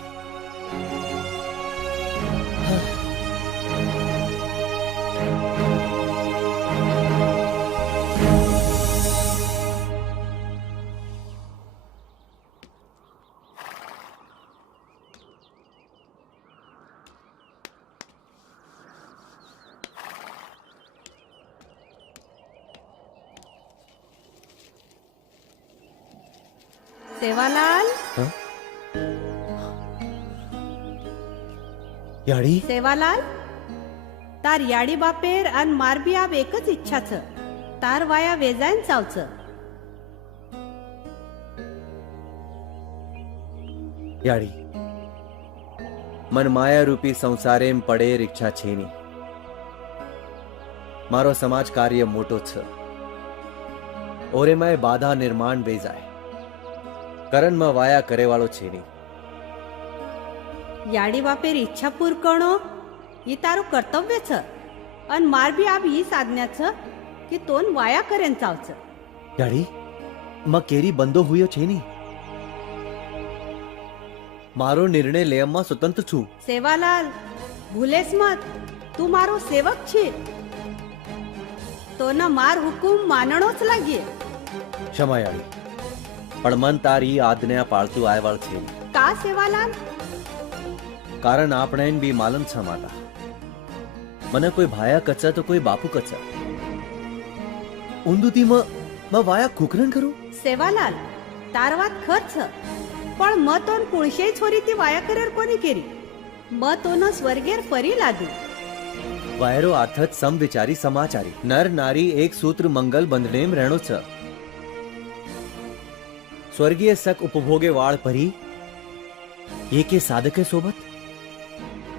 सेवालाल. याडी सेवालाल, तार याडी बापेर अन मारबी आब एकच इच्छा छ. तार वाया वेजायन चावच. याडी मन माया रूपी संसारेम पडेर इच्छा छेनी. मारो समाज कार्य मोटो छ. ओरे माय बाधा निर्माण वेजाय करण में वाया करे वालो छेनी. याडी बापेर इच्छा पूर करणो ही तारू कर्तव्य छ. अन मारबी आब ही साधन्या छ की तोन वाया करेन चावच. याडी म केरी बंदो हुयो छेनी. मारो निर्णय लेयमा स्वतंत्र छू. सेवालाल भूलेस मत, तू मारो सेवक छे. तो न मार हुकुम मानणोच लागे. क्षमा याडी, पण मन तारी आज्ञा पाळतू आयवाळ छे. का सेवालाल? कारण आपणे बी मालूम छ माता, મને કોઈ ભાયા કચ્ચા તો કોઈ બાપુ કચ્ચા. ઊંધુથી म वाया खुकरण करू. सेवालाल तार વાત ખર छ, પણ म તોન કુળશે છોરી ती वाया करेर कोणी केरी. म तोन स्वर्गेर परी लादू. वायरो आथत समविचारी समाचारी नर नारी एक सूत्र मंगल बंधनेम રહેણો छ. स्वर्गीय सक उपभोगे वाळ परी ये के साधके सोबत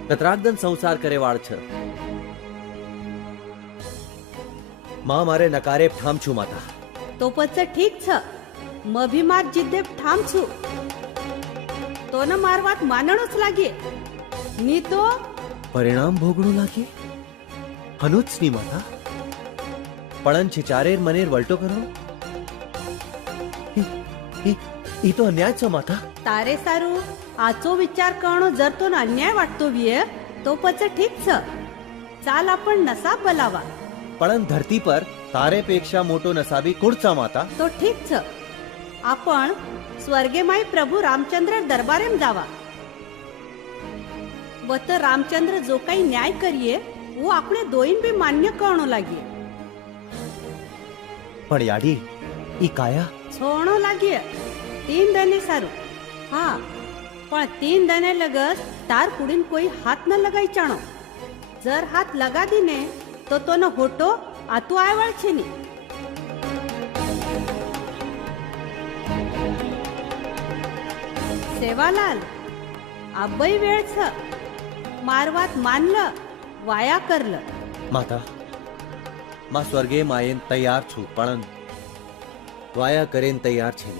कतरागदन संसार करे वाळ छ. मां मारे नकारे ठाम छू माता. तो पच ठीक छ. म भी मार जिद्दे ठाम छू. तो न मार વાત માનણોच લાગે. ની તો परिणाम भोगणू लागे. हनुच नी माता, पळन छिचारेर मनेर वलटो करो. ई तो अन्याय छ माता. तारे सारू आचो विचार करणो जर तो अन्याय वाटतो विये तो पच ठीक छ. चाल आपण नसा बलावा. पळन धरती पर तारेपेक्षा मोठो नसावी कुडचा माता. तो ठीक छ. आपण स्वर्गेमाई प्रभु रामचंद्र दरबारेम जावा. व तो रामचंद्र जो काही न्याय करिए वो આપણે दोईन भी मान्य करणो लागिए. पण याडी ई काया छोणो लागिए 3 दने सारू. हाँ पण 3 दने लगत तार कुडीन कोई हाथ न लगाई चाणो. जर हाथ लगा दीने तो न होटो आतू आयवळ छे नी. सेवालाल आबई वेळ छ. मारवात मानलं वाया करलं. माता मा स्वर्गे मायेन तैयार छू पण वाया करेन तैयार छे.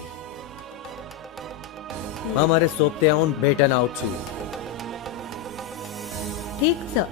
मा मारे सोपते आऊन बेटन आउट छू. ठीक छ.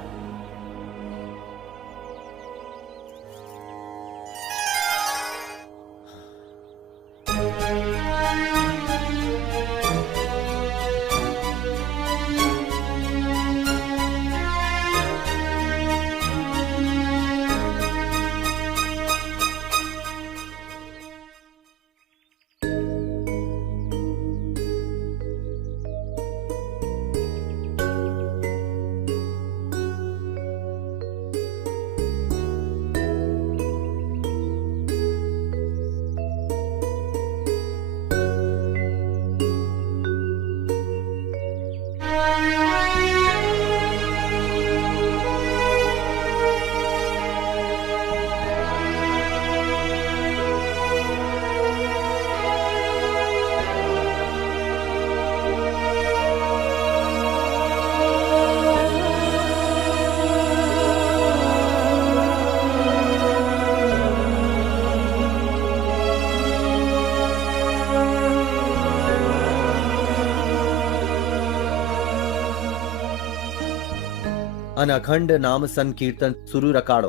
अन अखंड नाम संकीर्तन सुरू रकाडो.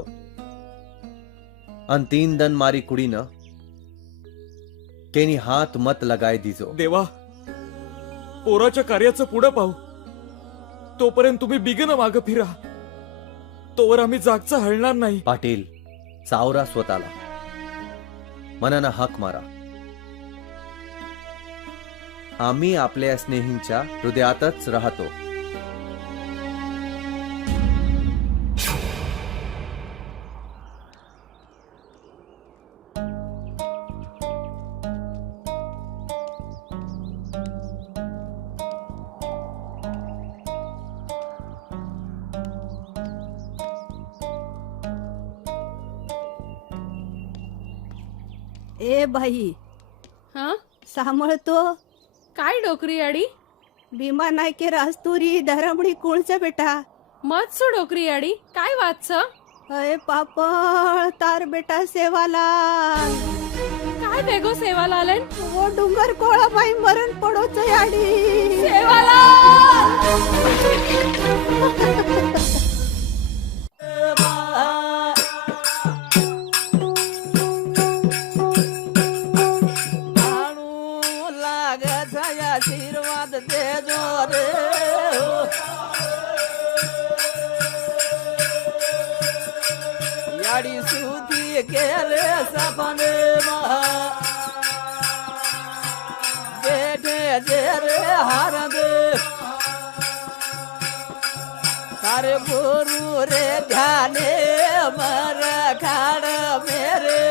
अन 3 दन मारी कुड़ी न केनी हात मत लगाय दीजो. देवा पोराच्या कार्याचं पुढं पाहू. तोपर्यंत तुम्ही बिगन माग फिरा. तोवर आम्ही जागचा हलणार नाही. पाटील सावरा स्वतःला. मनानं हाक मारा. आम्ही आपल्या स्नेहींच्या हृदयातच राहतो. ए बाई हा सांभाळतो काय डोकरी आडी. भीमा नायके रास्तुरी धरमडी कोणच बेटा. मत सो डोकरी आडी काय वाच. अय पापळ तार बेटा सेवालाल. काय बेगो सेवालाल. वो डुंगर कोळा बाई मरण पडोच याडी. सेवालाल आशीर्वाद देजो रे. याडी सुधी केले सपने बेटे जे रे हार दे. तारे गुरु रे ध्याने मर खाड़ मेरे.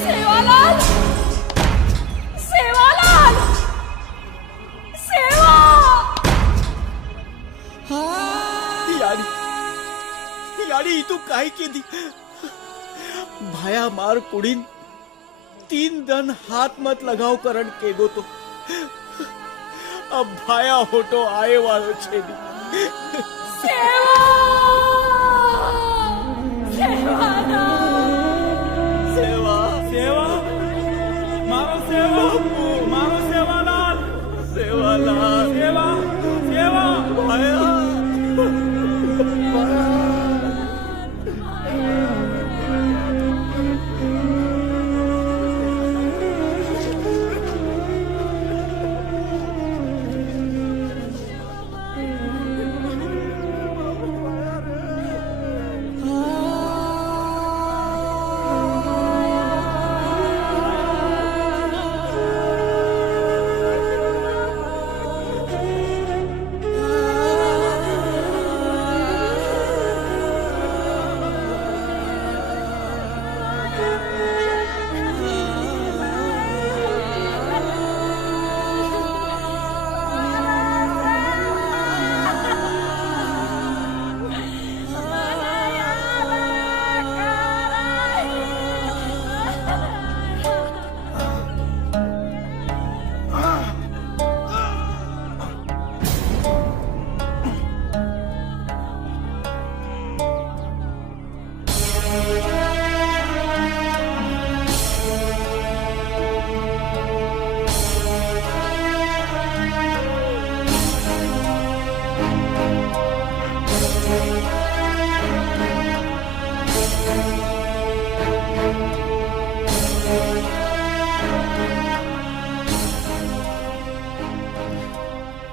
सेवालाल सेवालाल सेवा. याडी तू काय केली. भाया मार कुडीन 3 दन हात मत लगाव करण केगो तो. अब भाया होटो आए वाळो छेदी. सेवा सेवा सेवा मारो सेवा मारो सेवालाल सेवालाल सेवा सेवा भाया.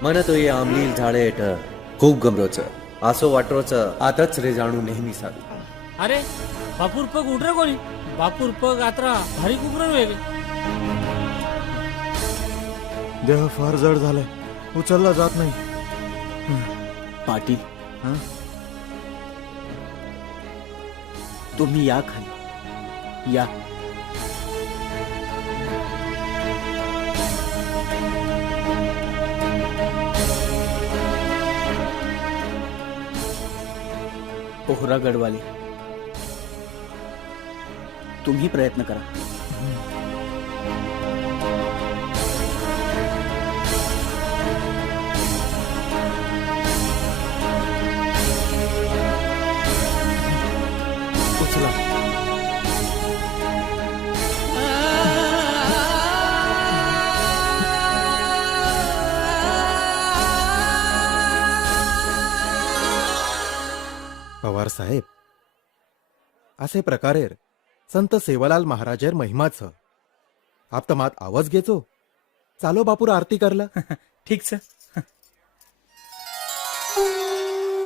मन तो ये आमलील झाडे हेठ खूप गमरोच असो वाटरोच आताच रे जाणू नेहमी सारू. अरे बापूर पग उठ रे कोणी बापूर पग आत्रा भारी कुकरण वेगळे. देह फार जड झालाय, उचलला जात नाही. पाटील तुम्ही या खाली या. पोहरा गडवाले तुम्ही प्रयत्न करा. उचला. पवार साहेब, असे प्रकारेर संत सेवालाल महाराजेर महिमाच आप तमात आवाज घेचो. चालो बापूर आरती करला. ठीक सर.